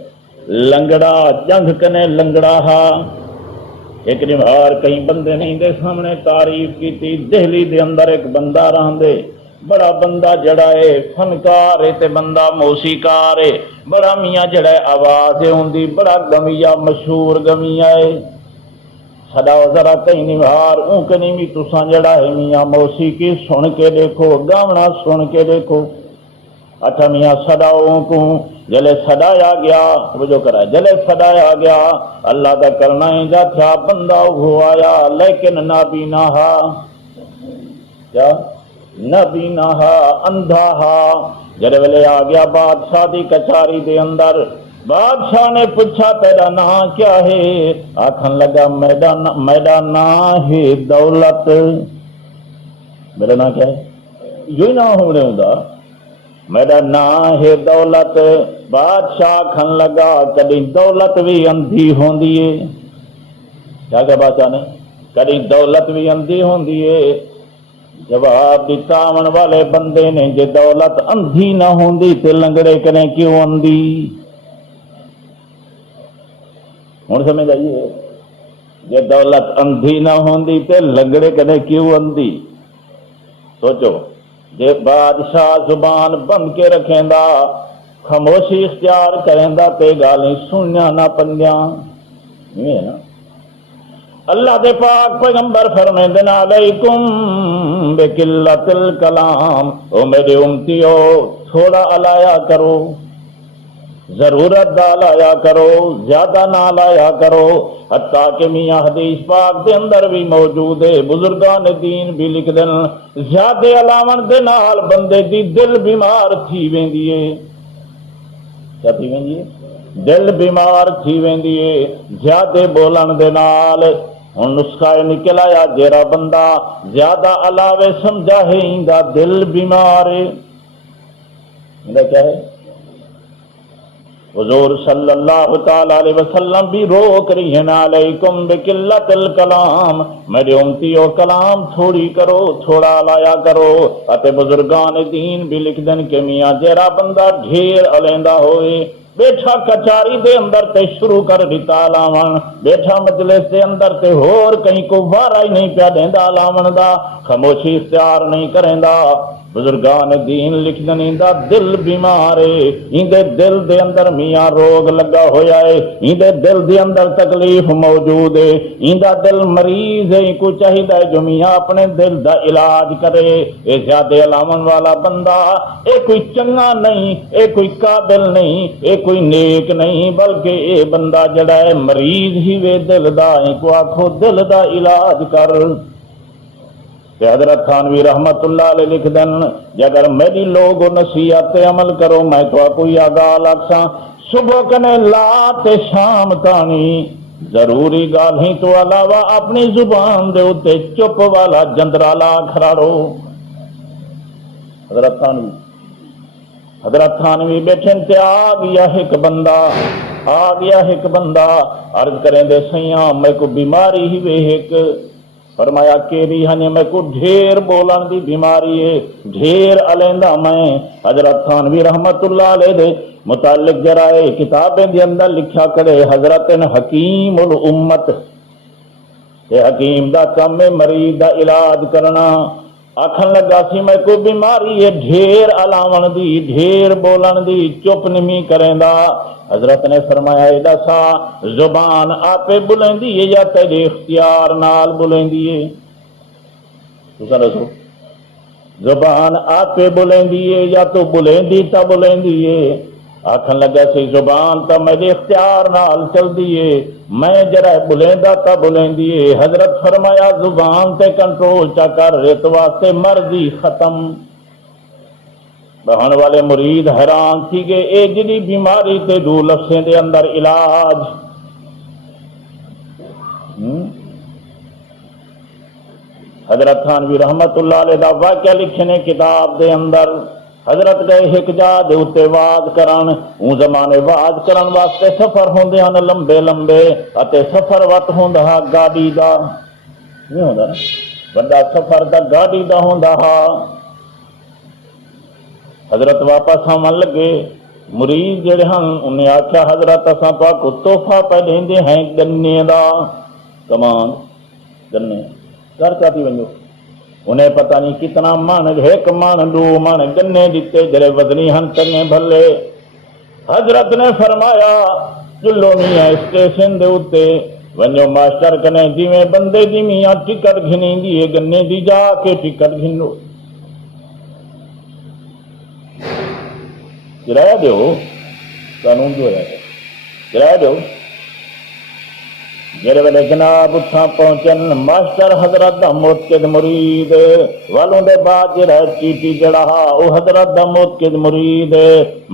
لنگڑا جنگ کنے لنگڑا ہا ایک نمہار کئی بندے نہیں دے سامنے تعریف کی تھی دہلی دے اندر ایک بندہ رہندے بڑا بندہ جڑا ہے فنکار ہے تے بندہ موسیقار ہے بڑا میاں جڑا ہے آواز ہے ہوندی بڑا گمیا مشہور گمیا ہے سداؤ ذرا کہیں نوار اون کنی بھی تساں جڑا ہے میاں موسیقی سن کے دیکھو، گاونا سن کے دیکھو. اچھا میاں سداؤں کو جلے سدایا گیا، توجہ کرا جلے سدایا گیا اللہ دا کرنا ہی جا تھا بندہ ہو آیا، لیکن نبی نہ کیا نبی نہ اندھا جڑے ویلے آ گیا بادشاہ دی کچاری دے اندر. بادشاہ نے پوچھا تیرا نام کیا ہے؟ آکھن لگا میرا نام ہے دولت. میرا نام کیا ہے؟ یوں نام ہونے ہوں، میرا نام ہے دولت. بادشاہ کھن لگا کدی دولت بھی اندھی ہوندی ہے. کیا کہ بادشاہ نے کدی دولت بھی اندھی ہوندی ہے. جواب دیتا آون والے بندے نے جے دولت اندھی نہ ہوندی تے لنگڑے کریں کیوں اندھی؟ ہوں سمجھ آئیے، جے دولت اندھی نہ ہوندی تے لنگڑے کریں کیوں اندھی؟ سوچو، جے بادشاہ زبان بند کے رکھیں دا، خاموشی اختیار کریں دا تے گالیں سنیا نہ پنجاں. یہ ہے نا اللہ دے پاک پیغمبر فرمیندن علیکم بقلۃ الکلام، او میرے امتیو تھوڑا الایا کرو، ضرورت دا لایا کرو، زیادہ نہ لایا کرو. حتیٰ کہ میاں حدیث پاک دے اندر بھی موجود ہے، بزرگان دین بھی لکھ دن زیادہ علاون دے نال بندے دی دل بیمار تھی ویندی ہے. کیا تھی ویندی ہے؟ دل بیمار تھی ویندی ہے زیادہ بولن دے نال. ہن نسخہ نکل آیا جیڑا بندہ زیادہ علاوے سمجھا ہے ایندا دل بیمار ہے. ایندا کیا ہے؟ حضور صلی اللہ تعالی علیہ وسلم بھی روک رہی ہیں علیکم بقلۃ الکلام، میرے امتیو کلام تھوڑی کرو، تھوڑا لایا کرو. اتے بزرگان دین بھی لکھ دن کہ میاں جیڑا بندہ ڈھیر علیندا ہوئے، بیٹھا کچاری دے اندر تے شروع کر دیتا لاون، بیٹھا مجلس دے اندر تے ہور کہیں کو وارا ہی نہیں پیا دیندا لاون دا، خاموشی اختیار نہیں کریندا. بزرگان دین لکھ دن ایندا دل بیمار ہے، ایندے دل دے اندر میاں روگ لگا ہویا ہے، ایندے دل دے اندر تکلیف موجود ہے، ایندا دل مریض ہے. کو چاہیے جو میاں اپنے دل دا علاج کرے. اے زیادہ علاون والا بندہ اے کوئی چنگا نہیں، اے کوئی قابل نہیں، اے کوئی نیک نہیں، بلکہ اے بندہ جڑا ہے مریض ہی وے دل دا. کو آکھو دل دا علاج کر. کہ حضرت تھانوی رحمت اللہ علیہ لکھ دن کہ اگر میری لوگ نصیحت عمل کرو میں تو کوئی آگاہ لکھساں صبح کنے لا تے شام تانی ضروری گال ہی تو علاوہ اپنی زبان دے اتے چپ والا جندرا لا کھڑاڑو. حضرت تھانوی بیٹھن تے آ گیا ایک بندہ عرض کریں دے سیاں میں کو بیماری ہی وے ایک. فرمایا کیری ہنے میں کو ڈھیر بولن دی بیماری ہے، ڈھیر علیندا میں. حضرت تھانوی رحمت اللہ علیہ دے متعلق جرائے کتابیں دے اندر لکھا کرے حضرت حکیم الامت، کہ حکیم دا کم ہے مریض دا علاج کرنا. آکھن لگا سی میں کو بیماری ہے ڈھیر علاون دی، ڈھیر بولن دی، چپ نمی کریندا. حضرت نے فرمایا اے دسا زبان آپے بلندی ہے یا تیرے اختیار نال بلندی ہے؟ تساں دسو زبان آپے بلندی ہے یا تو بلندی تا بلندی ہے؟ آکھن لگا سی زبان تا میرے اختیار نال چل دیے، میں جرا بلیندا تا بلندی ہے. حضرت فرمایا زبان تے کنٹرول چا کر، ریت واسطے مرضی ختم. بہن والے مرید حیران تھی کہ اے جڑی بیماری تے دو لفظیں دے اندر علاج. حضرت تھانوی رحمت اللہ علیہ دا واقعہ لکھنے کتاب دے اندر. حضرت گئے ایک جا دے اتے واز کرن. اون زمانے واز کرن واسطے سفر ہوندے ہن لمبے لمبے، اتے سفر وقت ہوندا گاڑی دا، نہیں ہوندا بڑا سفر دا گاڑی دا ہوندا. حضرت واپس آن لگے، مریض جڑے ہن انہیں آخیا حضرت اساں کو تحفہ پہ دیندے ہیں گنے دا. کمان گنے گھر چاہتی ونجو، انہیں پتہ نہیں کتنا من، ایک من دو من گنے دیتے جڑے وزنی ہن چنگے بھلے. حضرت نے فرمایا چلو میاں اسٹیشن دے اتے ونجو ماسٹر کنے جویں بندے دی میاں ٹکٹ گھنی دیے گنے دی جا کے ٹکٹ گھنو کرایہ دیو قانون جو ہے کرایہ دیو جڑے ویلے جناب اتھاں پہنچن ماسٹر حضرت دا موتقد مرید والوں دے بعد جڑا چیٹی جڑا او حضرت دا موتقد مرید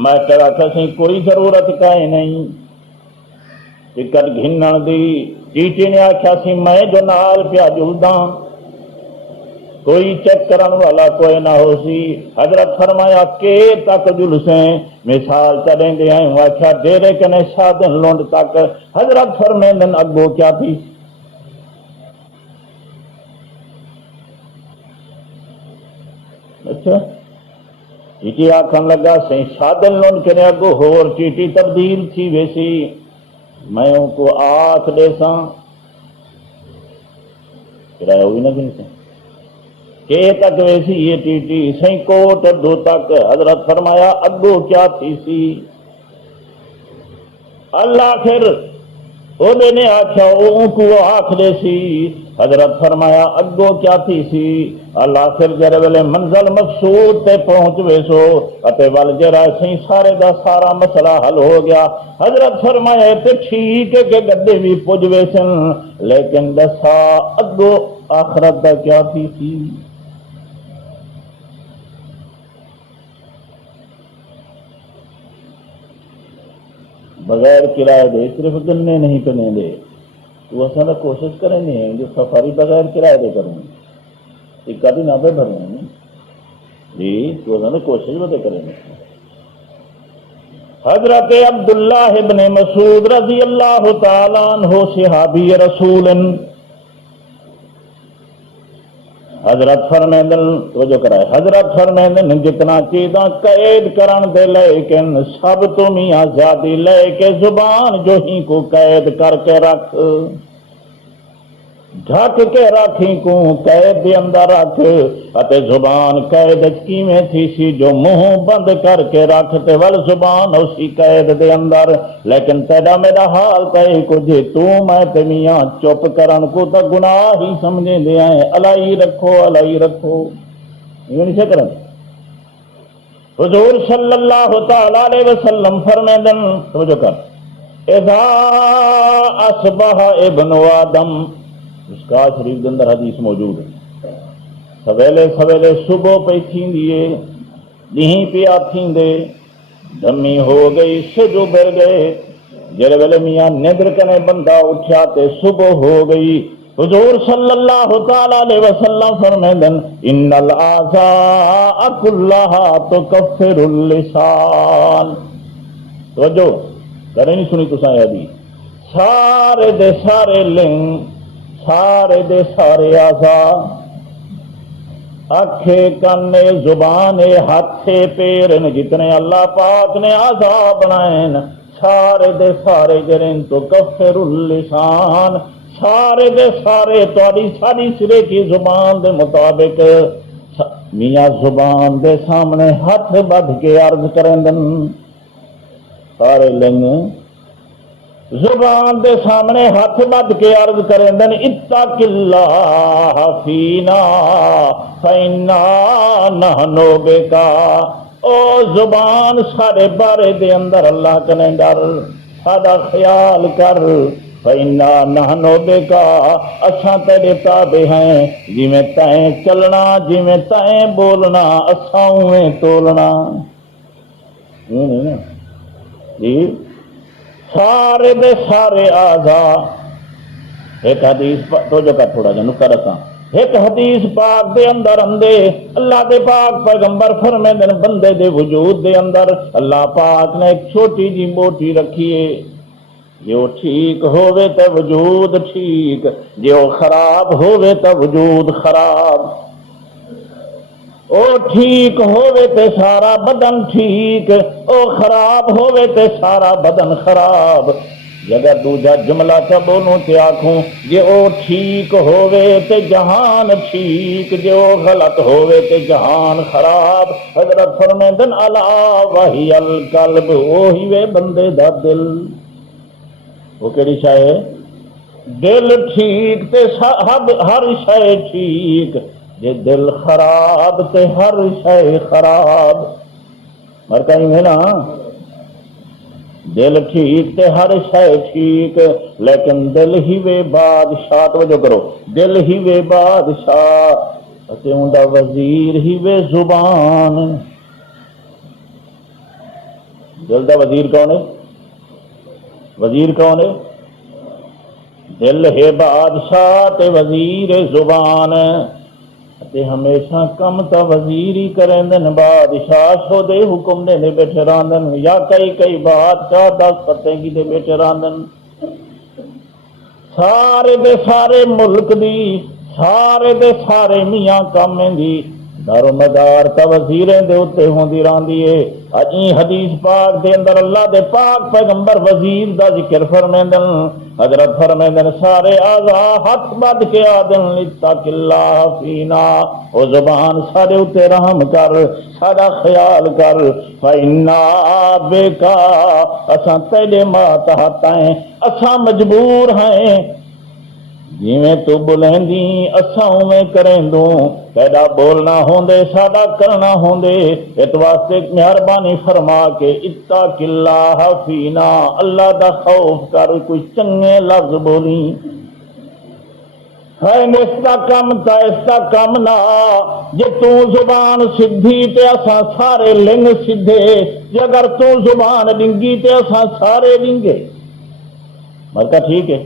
ماسٹر آکھا سی کوئی ضرورت کائے نہیں ٹکٹ گھنن دی چیٹی نے آکھا سی میں جو نال پیا جلداں کوئی چیک کرن والا کوئی نہ ہو سی حضرت فرمایا کہ تک جلسیں مثال چلیں دے آئیں آکھا ڈیرے کنے سادن لونڈ تک حضرت فرمیندن اگو کیا تھی اچھا چیٹی آکھن لگا سی سادن لونڈ کنے اگو ہور چیٹی تبدیل تھی ویسی میں ان کو آٹھ دے ساں کرایہ ہوئی نہ گن سے کہ تک ویسی یہ ٹیٹی سیں کوٹ دو تک حضرت فرمایا اگو کیا تھی سی اللہ پھر او دے نے آکھا او کو آکھ دے سی حضرت فرمایا اگو کیا تھی سی اللہ پھر جرے ویلے منزل مقصود تے پہنچ ویسو اتے ول جرا سی سارے دا سارا مسئلہ حل ہو گیا حضرت فرمایا تے ٹھیک ہے کہ گڈے بھی پج ویسن لیکن دسا اگو آخرت دا کیا تھی سی بغیر کرایہ دے صرف گنے نہیں پنے دے تو اصل کوشش کریں نہیں جو سفاری بغیر کرایہ دے کروں ایک آدھی نہ پہ بھریں جی تو اصل کوشش بتے کریں حضرت عبداللہ ابن مسعود رضی اللہ تعالیٰ عنہ صحابی رسول حضرت فرمیندن توجہ کرائے حضرت فرمیندن جتنا چیزاں قید کرن دے لیکن سب تو میاں زیادی لے کے زبان جو ہی کو قید کر کے رکھ ڈھک کے رکھی کو قید دے اندر رکھ اتے زبان قید کیویں تھی سی جو منہ بند کر کے رکھ تے ول زبان اسی قید دے اندر لیکن تیرا میرا حال تے کچھ تو میں تے میاں چپ کرن کو تا گناہ ہی سمجھیں دے آئیں الائی رکھو یہ نہیں سے کرن حضور صلی اللہ تعالیٰ علیہ وسلم فرمیدن توجہ کر اذا اصبح ابن آدم اس کا شریف کے اندر حدیث موجود ہے سویلے سویلے صبح پہ تھیں دیے دہیں پہ آتھیں دے دمی ہو گئی سجو بر گئے جرے ویلے میاں ندر کنے بندہ اٹھا تے صبح ہو گئی حضور صلی اللہ تعالیٰ علیہ وسلم فرمیدن ان الاعضاء کلھا تکفر اللسان توجہ کریں نہیں سنی تساں حدیث سارے دے سارے لنگ سارے دے سارے اعضاء اکھے کنے زبانے ہاتھے پیرن جتنے اللہ پاک نے اعضاء بنائیں سارے دے سارے جرین تو کفر اللسان سارے دے سارے تاری ساری سرے کی زبان دے مطابق میاں زبان دے سامنے ہاتھ بدھ کے عرض کریں دن سارے لنگ زبان دے سامنے ہاتھ بدھ کے عرض کریں دن اتق اللہ فینا فینا نحنو بکا او زبان سارے بارے دے اندر اللہ کنے ڈر سادہ خیال کر فینا نحنو بکا اساں تیرے تابع ہیں جی میں تائیں چلنا جی میں تائیں بولنا اساں ہوئے تولنا یہ نہیں نا جی سارے دے سارے اعضاء ایک حدیث تو جو کا تھوڑا جا نکتا رکھاں ایک حدیث پاک دے اندر اندے اللہ دے پاک پیغمبر فرمیندن بندے دے وجود دے اندر اللہ پاک نے ایک چھوٹی جی موٹی رکھیے جو ٹھیک ہوئے تے وجود ٹھیک جو خراب ہوئے تے وجود خراب او ٹھیک ہوئے تے سارا بدن ٹھیک او خراب ہوئے تے سارا بدن خراب جگہ دوجا جملہ چا بولوں تے آکھوں جے او ٹھیک ہوئے تے جہان ٹھیک جے او غلط ہوئے تے جہان خراب حضرت فرمیندن الا وحی القلب وہی وے بندے دا دل وہ کیڑی شاہ ہے دل ٹھیک تے ہر شے ٹھیک، جے دل خراب تے ہر شے خراب۔ مرکا ہی میں نا، دل ٹھیک تے ہر شے ٹھیک، لیکن دل ہی وے بادشاہ، توجہ کرو، دل ہی وے بادشاہ تے اوندا وزیر ہی وے زبان۔ دل دا وزیر کون ہے؟ وزیر کون ہے؟ دل ہے بادشاہ تے وزیر زبان، تے ہمیشہ کم تا وزیر ہی کریں دن، بادشاہ شو دے حکم دے بیٹھے راندن، یا کئی بادشاہ دس پتے کی دے بیٹھے راندن۔ سارے دے سارے ملک دی، سارے دے سارے میاں کامیں دی دار و مدار تا وزیریں دے اتے ہوندی راندی ہے۔ اجی حدیث پاک دے اندر اللہ دے پاک پیغمبر وزیر دا ذکر فرمیندن، حضرت فرمیندن سارے آزا ہاتھ بد کے آدن اتق اللہ فینا، او زبان سارے اتے رحم کر، سارا خیال کر، فَإِنَّا بِكَ اساں تیرے ماتحت ہیں، اساں مجبور ہیں، جیویں تو بلندی اساں اویں کریں دوں، پیدا بولنا ہوندے ساڈا کرنا ہوندے، اس واسطے مہربانی فرما کے اتق اللہ فینا، اللہ دا خوف کر، کوئی چنگے لفظ بولی، ہے اس کا کم تا اس کا کم نہ، جے تو زبان سدھی تے اساں سارے لنگ سدھے، جے اگر تو زبان ڈنگی تے اساں سارے ڈنگے۔ مرکا ٹھیک ہے،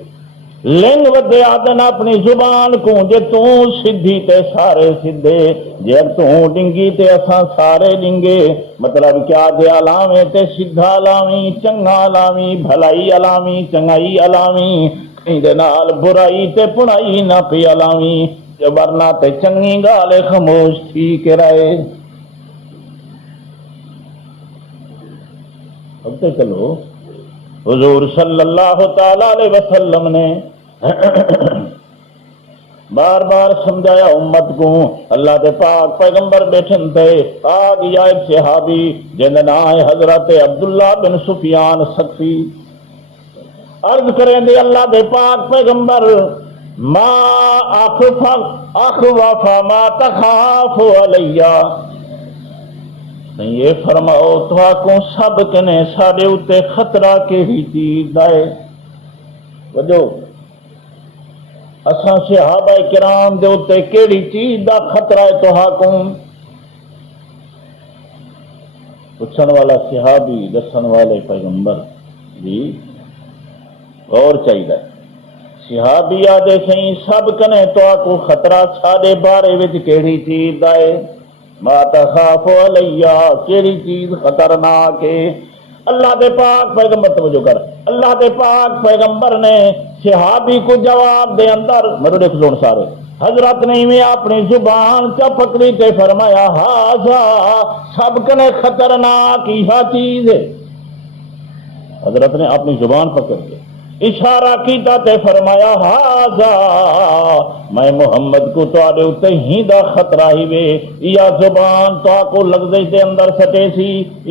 لنگ ودے آدن اپنی زبان کو، جے تو سدھی تے سارے سدھے، جے تو ڈنگی تے اساں سارے ڈنگے۔ مطلب کیا؟ جے علاویں تے سدھا علاویں، چنگا علاویں، بھلائی علاویں، چنگائی علاویں، کہیں دے نال برائی تے پڑائی نہ پی علاویں، جے ورنہ تے چنگی گالے خاموش تھی کے رہے۔ اب تے چلو، حضور صلی اللہ تعالی علیہ وسلم نے بار بار سمجھایا امت کو، اللہ دے پاک پیغمبر بیٹھن تے آ گیا ایک صحابی جن دا نام ہے حضرت عبداللہ بن سفیان ثقفی، عرض کریں دے اللہ دے پاک پیغمبر، ما اخوف ما تخاف علیہ، یہ فرماؤ تو کو سب کنے ساڑے اتے خطرہ کے ہی چیز دائے۔ وجو اساں صحابہ کرام دے اتے کیڑی چیز دا خطرہ ہے تو حاکم؟ پوچھن والا صحابی، دسن والے پیغمبر جی غور چاہیے۔ صحابی آدھے سہیں سب کنے تو کو خطرہ ساڑے بارے وچ کیڑی چیز دائے؟ ما تخاف علیہ، کیڑی چیز خطرناک ہے؟ اللہ دے پاک پیغمبر، توجہ کر، اللہ دے پاک پیغمبر نے صحابی کو جواب دے اندر میرے دیکھ لون سارے، حضرت نے میں اپنی زبان چا پکڑی تے فرمایا ہاذا، سب کنے خطرناک یہ چیز ہے۔ حضرت نے اپنی زبان پکڑ کے اشارہ کیتا تے فرمایا ہاذا، میں محمد کو تواڈے اتے ہی دا خطرہ ہی وے، یا زبان تو کو لفظ دے اندر سٹے سی،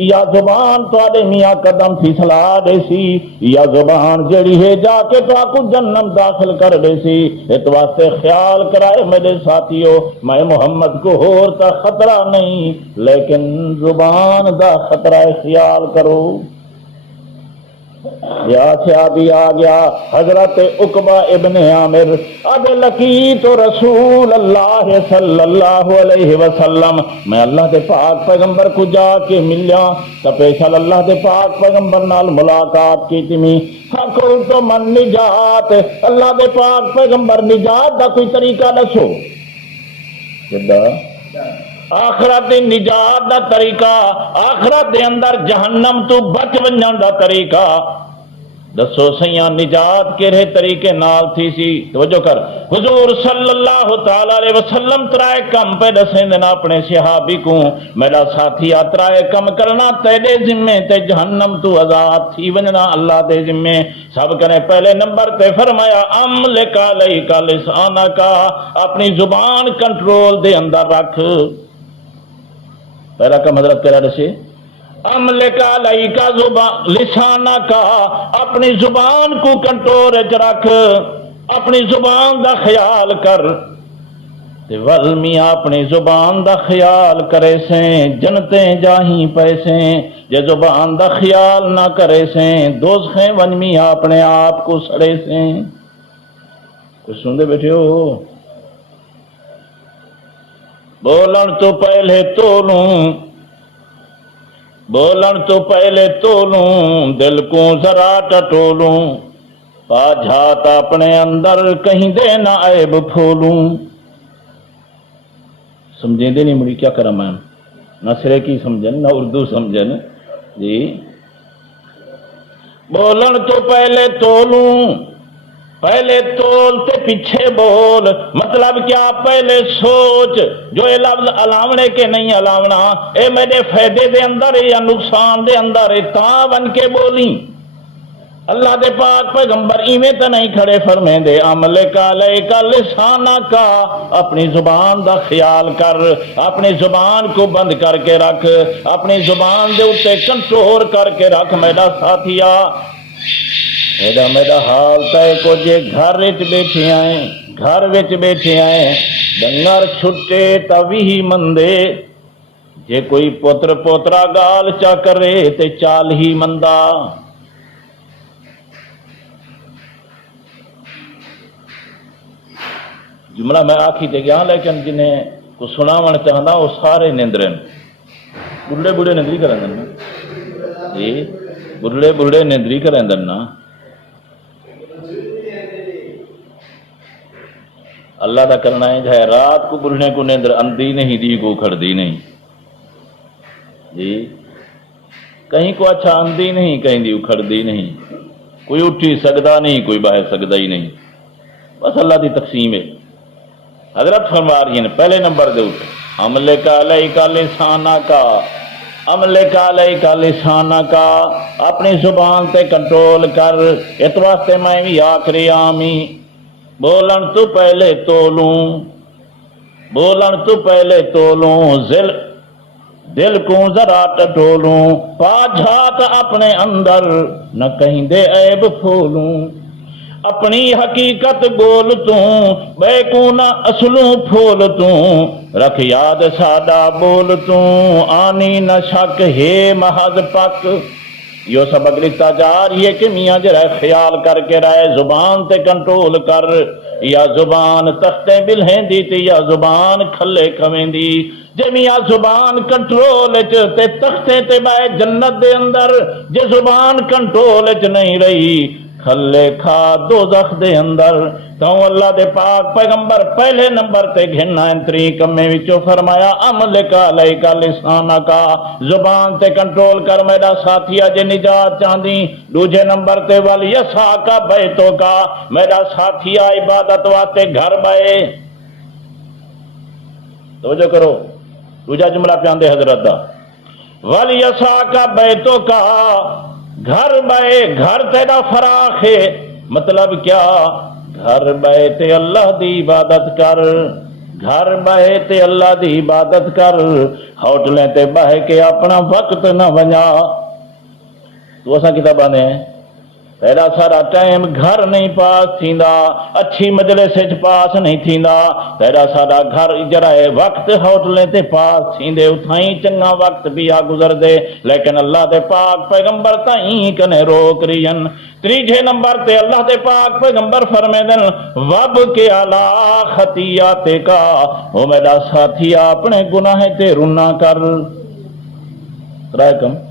یا زبان تواڈے میاں قدم پھسلا دے سی، یا زبان جڑی ہے جا کے تو کو جنم داخل کر دے سی۔ اس واسطے خیال کرائے میرے ساتھیو، میں محمد کو اور تا خطرہ نہیں، لیکن زبان دا خطرہ خیال کرو۔ یا صحابی آ گیا حضرت عقبہ ابن عامر، اب لقیت رسول اللہ صلی اللہ علیہ وسلم، میں اللہ دے پاک پیغمبر کو جا کے ملیا، تپیشل اللہ دے پاک پیغمبر نال ملاقات کی تھی، فقل تو من نجات، اللہ دے پاک پیغمبر نجات دا کوئی طریقہ دسو، آخرت دی نجات دا طریقہ، آخرت دے اندر جہنم تو بچ ونجن دا طریقہ دسو سیاں، نجات کیڑے طریقے نال تھی سی؟ توجہ کر، حضور صلی اللہ تعالی علیہ وسلم ترائے کم پہ دسیں دینا اپنے صحابی کو، میرا ساتھی ترائے کم کرنا تیرے ذمے تے جہنم تو آزاد تھی ونجنا اللہ دے ذمے۔ سب کنے پہلے نمبر تے فرمایا املک علیک لسانک، اپنی زبان کنٹرول دے اندر رکھ۔ پہلا کم حضرت کہہ رہا دسے املک علیک لسانک، اپنی زبان کو کنٹرول وچ رکھ۔ اپنی زبان دا خیال کر تے ول میاں اپنی زبان دا خیال کرے سیں جنتیں جاہیں پیسیں، جے زبان دا خیال نہ کرے سیں دوزخیں ون میاں اپنے آپ کو سڑے سیں۔ کچھ سن دے بیٹھے ہو؟ بولن تو پہلے تولوں، بولن تو پہلے تولوں دل کو ذرا ٹٹولوں، پا جھات اپنے اندر کہیں دے نہ عیب پھولوں۔ سمجھیں دے نہیں مڑی کیا کرا میں نہ سرے کی سمجھن نہ اردو سمجھن جی۔ بولن تو پہلے تولوں، پہلے تول تے پیچھے بول، مطلب کیا پہلے سوچ جو یہ لفظ الاونے کے نہیں الاونا، اے میرے فائدے دے اندر یا نقصان دے اندر تاں بن کے بولی۔ اللہ دے پاک پیغمبر ایویں تے نہیں کھڑے فرمیں دے عمل کا لے کا لسانہ کا، اپنی زبان دا خیال کر، اپنی زبان کو بند کر کے رکھ، اپنی زبان دے اوتے کنٹرول کر کے رکھ میرا ساتھیا۔ میرا حال تے کو جے گھر وچ بیٹھے آئیں، گھر وچ بیٹھے آئیں ڈنگر چھٹے توی مندے، جے کوئی پوتر پوترا گال چا کرے تے چال ہی مندا۔ جملہ میں آکھی تے گیا لیکن جنہیں کو سناون چاہنا وہ سارے نندرن، بڑھڑے بڑھڑے نندری کریں نا جی، بڑھڑے بڑھڑے نندری کریں نا۔ اللہ دا کرنا ہے جائے رات کو بڑھنے کو نیندر اندھی نہیں دی کو کھڑ دی نہیں جی، کہیں کو اچھا اندھی نہیں کہیں دی اکھڑ دی نہیں، کوئی اٹھی سکدا نہیں کوئی باہر سکدا ہی نہیں، بس اللہ دی تقسیم ہے۔ حضرت فرما رہی ہیں پہلے نمبر دے اوپر عمل کا علیہ کا لسانہ کا، عمل کا علیہ کا لسانہ کا، اپنی زبان تے کنٹرول کر۔ اس واسطے میں بھی آخری آمی بولن تو پہلے تولوں، بولن تو پہلے تولوں دل کو ذرا ٹٹولوں، پا جھات اپنے اندر نہ کہیں دے عیب پھولوں، اپنی حقیقت بول توں بے کو نہ اصلوں پھول توں، رکھ یاد سادہ بول توں آنی نہ شک ہے محض پک۔ یہ سبق لکھتا جا رہی ہے کہ میاں جرا خیال کر کے رہے زبان تے کنٹرول کر، یا زبان تختے بلہیں دی تے یا زبان کھلے کھویں دی، جے میاں زبان کنٹرول تے تختے تے بائے جنت دے اندر، جے زبان کنٹرول نہیں رہی کھلے کھا دوزخ دے اندر۔ تو اللہ دے پاک پیغمبر پہلے نمبر تے گھننا انتری کمے وچوں فرمایا عمل کا علیہ کا لسانہ کا، زبان تے کنٹرول کر میرا ساتھیا جے نجات چاندی۔ دوجے نمبر تے والیسا کا بیتوں کا، میرا ساتھیا عبادت واسطے گھر بائے۔ توجہ کرو دوجا جملہ پیاندے حضرت دا، والیسا کا بیتوں کا، گھر بائے گھر تیرا فراخ ہے، مطلب کیا گھر بائے تے اللہ دی عبادت کر، گھر بائے تے اللہ دی عبادت کر، ہوٹلیں تے بہ کے اپنا وقت نہ ونجا۔ تو اساں کتاباں نے پہلا سارا ٹائم گھر نہیں پاس تھیندا، اچھی مجلس وچ پاس نہیں تھیندا، پہلا سارا گھر جرائے وقت ہوٹلیں تے پاس تھیندے، اتھائیں چنگا وقت بھی آ گزر دے، لیکن اللہ دے پاک پیغمبر تائیں کنے روک رہین۔ تیجے نمبر تے اللہ دے پاک پیغمبر فرمے دن وب کے علا خطیات کا، او میرا ساتھیا اپنے گناہ تے رونا کر۔ ترائے کم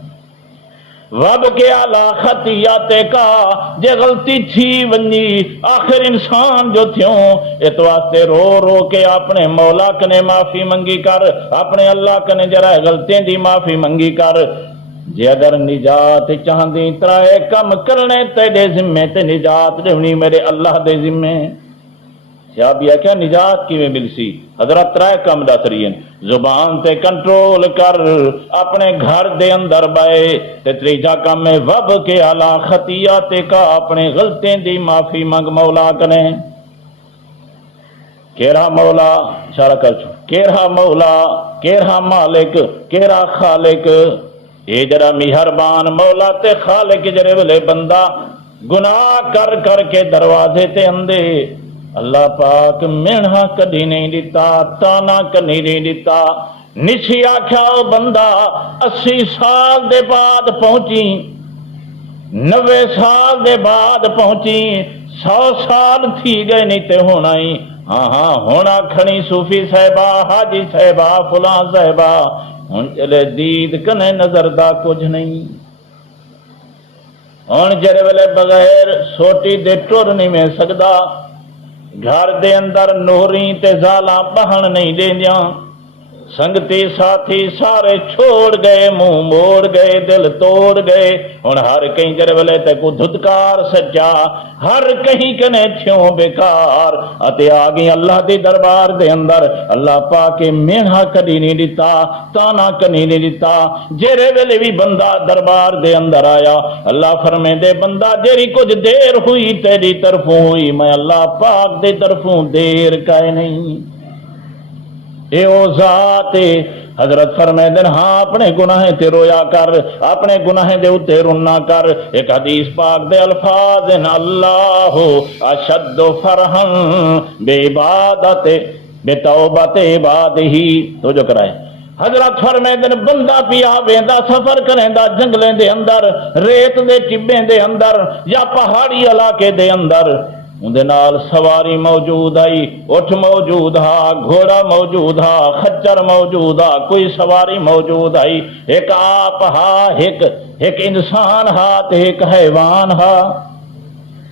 وب کے اعلی خطیات کا، جے غلطی تھی ونجی آخر انسان جو تھیوں اس واسطے رو رو کے اپنے مولا کنے معافی منگی کر، اپنے اللہ کنے جرا غلطیاں دی معافی منگی کر۔ جے اگر نجات چاہندی ترائے کم کرنے تیرے ذمے تے نجات دیونی میرے اللہ دے ذمے۔ کیا کیا نجات کی میں ملسی؟ حضرت ترائے کم دس رہی ہیں، زبان تے کنٹرول کر، اپنے گھر دے اندر بائے، تے تریجا کم میں وب کے اعلی خطیات کا، اپنے غلطیں دی معافی منگ مولا کنے۔ کیرا مولا اشارہ کر چھو، کیرا مولا، کیرا مالک، کیرا خالق، اے جرا مہربان مولا تے خالق جرے ولے بندہ گناہ کر کر کے دروازے تے اندے اللہ پاک میڑھا کدی نہیں دیتا، تانا کدی نہیں دیتا۔ نشی آکھیا او بندہ 80 سال دے بعد پہنچی، 90 سال دے بعد پہنچی، 100 سال تھی گئے نہیں تے ہونا ہی ہاں ہونا کھڑی صوفی صاحبہ، حاجی صاحبہ، فلاں صاحبہ، ہن چلے دید کنے نظر دا کچھ نہیں، ہن جڑے ویلے بغیر سوٹی دے ٹر نہیں میں سکدا، گھر دے اندر نوری تے زالاں بہن نہیں دیندیاں، سنگتی ساتھی سارے چھوڑ گئے، منہ موڑ گئے، دل توڑ گئے، ہن ہر کہیں جڑے ویلے تے کو دھتکار سجا، ہر کہیں کنے تھیوں بیکار، اتے آ گئی اللہ دے دربار دے اندر۔ اللہ پاک میڑھا کدی نہیں دیتا، تانا کدی نہیں دیتا۔ جڑے ویلے بھی بندہ دربار دے اندر آیا، اللہ فرمے دے بندہ جیری کچھ دیر ہوئی تیری طرفوں ہوئی، میں اللہ پاک دے طرفوں دیر کائے نہیں۔ اے او ذات حضرت فرمائے دن ہاں اپنے گناہیں تے رویا کر، اپنے گناہیں دے اتے رونا کر۔ ایک حدیث پاک دے الفاظ ہیں اللہ اشد فرحن بے عبادت بے توبت عبادہی، تو جو کرائے حضرت فرمائے دن بندہ پیا ویندا سفر کریندا جنگلیں دے اندر، ریت دے ٹبیں دے اندر یا پہاڑی علاقے دے اندر، اندے نال سواری موجود آئی، اٹھ موجود ہا، گھوڑا موجود ہا، خچر موجود ہا، کوئی سواری موجود آئی، ایک آپ ہا، ایک انسان ہا تے ایک حیوان ہا،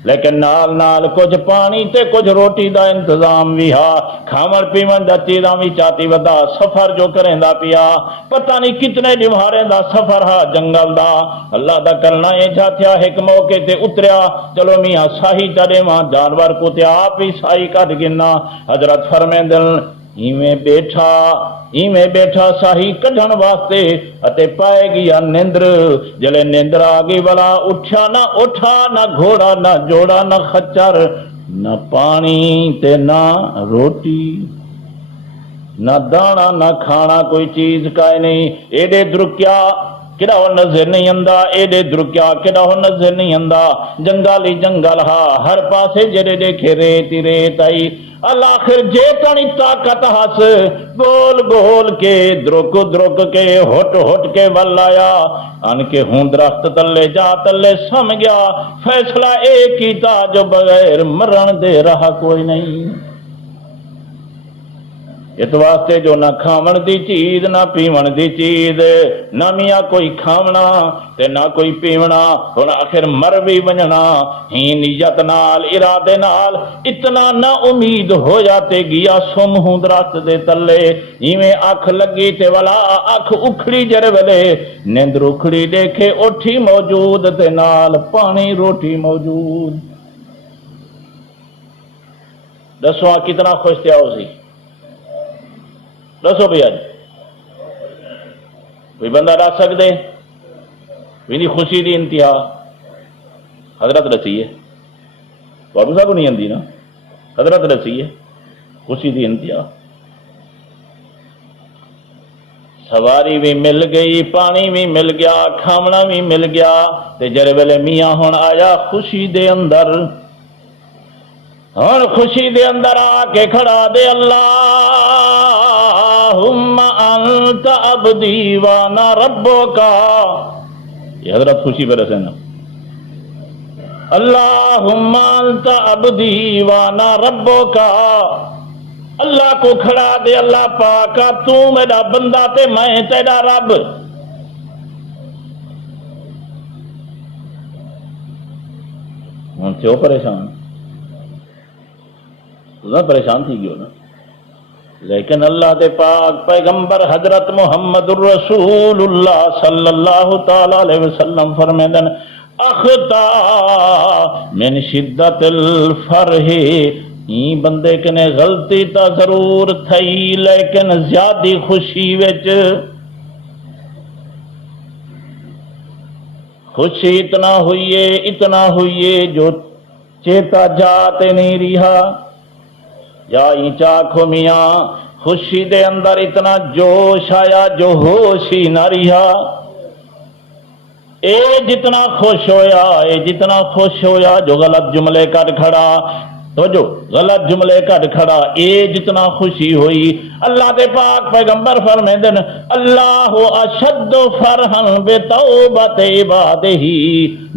لیکن نال نال کچھ پانی تے کچھ روٹی دا انتظام بھی ہا، کھاون پیون دا چیزاں بھی چاتی ودا، سفر جو کریں دا پیا، پتہ نہیں کتنے دیواریں دا سفر ہا جنگل دا، اللہ دا کرنا یہ چاہتیا ایک موقع تے اتریا، چلو میاں ساہی چڑے وہاں جانور کو تے آپ ہی ساہی کٹ گنا، حضرت فرمیندن ایویں بیٹھا ساہی کڈھن واسطے اتے پائے گیا نیندر، جلے نیندر آ گئی والا اٹھا نہ گھوڑا نہ جوڑا نہ خچر نہ پانی تے نہ روٹی نہ دانا نہ کھانا، کوئی چیز کائے نہیں، ایڈے درکیا کہڑا ہو نظر نہیں آندا، ایڈے درکیا کہڑا ہو نظر نہیں آندا، جنگل ہی جنگل ہا، ہر پاسے جڑے دیکھے ریت ہی ریت آئی، الآخر جے تنی طاقت ہس گول گول کے درک کے ہٹ کے ول آیا، ان کے ہوں درخت تلے جا تلے سم گیا، فیصلہ ایک ہی تھا جو بغیر مرن دے رہا کوئی نہیں، اس واسطے جو نہ کھاون دی چیز نہ پیون دی چیز، نہ میاں کوئی کھاونا تے نہ کوئی پیونا، ہن آخر مر بھی ونجنا ہی نیت نال ارادے نال، اتنا نہ امید ہو جاتے گیا سم ہوں درخت دے تلے، ایویں اکھ لگی تے والا اکھ اکھڑی جڑے ویلے نیندر اکھڑی دیکھے اٹھی موجود تے نال پانی روٹی موجود، دسو کتنا خوش تھیا ہو سی، دسو بھیا جی کوئی بندہ دس سکتے بھی خوشی دی انتہا حضرت رسی ہے، بابو صاحب نہیں آتی نا، حضرت رسی ہے خوشی دی انتہا، سواری بھی مل گئی، پانی بھی مل گیا، کھاونا بھی مل گیا، تے جڑے ویلے میاں ہن آیا خوشی دے اندر، ہن خوشی دے اندر آ کے کھڑا دے اللہم انت عبدی وانا ربکا، یہ حضرت خوشی پہ رسے نا، اللہم انت عبدی وانا ربکا، اللہ کو کھڑا دے اللہ پاکا تو میرا بندہ تے میں تیرا رب، ہوں کیوں پریشان پریشان تھی گیو نا، لیکن اللہ دے پاک پیغمبر حضرت محمد الرسول اللہ صلی اللہ تعالی علیہ وسلم فرمیدن اخطا من شدت الفرح، این بندے کنے غلطی تا ضرور تھئی لیکن زیادی خوشی وچ، خوشی اتنا ہوئیے جو چیتا جاتے نہیں رہا، یا چاکھو میاں خوشی دے اندر اتنا جوش آیا جو ہوش ہی نہ رہا، اے جتنا خوش ہویا، اے جتنا خوش ہویا جو غلط جملے کر کھڑا، تو جو غلط جملے کٹ کھڑا، اے جتنا خوشی ہوئی، اللہ دے پاک پیغمبر فرمیندن اللہ اشد فرحن بتوبت عبادہ،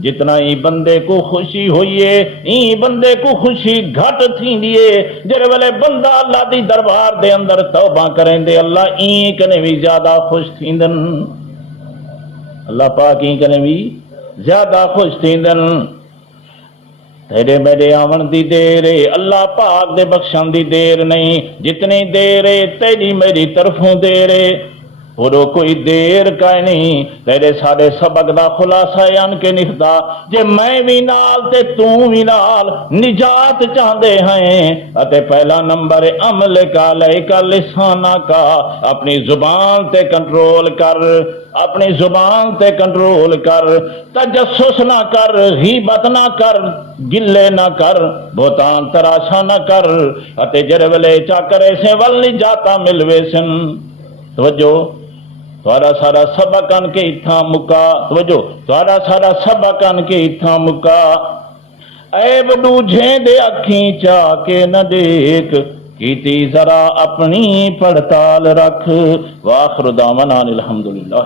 جتنا ہی بندے کو خوشی ہوئیے ای بندے کو خوشی گھٹ تھیندیے، جڑے ویلے بندہ اللہ دی دربار دے اندر توبہ کریں دے اللہ ای کنے بھی زیادہ خوش تھیندن، اللہ پاک ای کنے بھی زیادہ خوش تھیندن۔ تیرے میرے آون دی دیر ہے، اللہ پاک دے بخشن دی دیر نہیں، جتنی دیر ہے تیری میری طرفوں دیر ہے، اور کوئی دیر کا نہیں۔ تیرے سارے سبق دا خلاصہ ان کے نکھدا، جے میں بھی نال تے تو بھی نال نجات چاہدے ہیں، اتے پہلا نمبر عمل کا لے کا لسانہ کا، اپنی زبان تے کنٹرول کر، اپنی زبان تے کنٹرول کر، تجسس نہ کر، غیبت نہ کر، گلے نہ کر، بہتان تراشا نہ کر، اتے جڑے ویلے چا کرے سے ول نجاتا ملوے سن۔ توجہ، تھوڑا سارا سبق ان کے اتھاں مکا، توجہ تھوڑا سارا سبق ان کے اتھاں مکا، عیب ڈوجھیں دے اکھیں چا کے نہ دیکھ، کیتی ذرا اپنی پڑتال رکھ۔ وآخر دعوانا الحمدللہ۔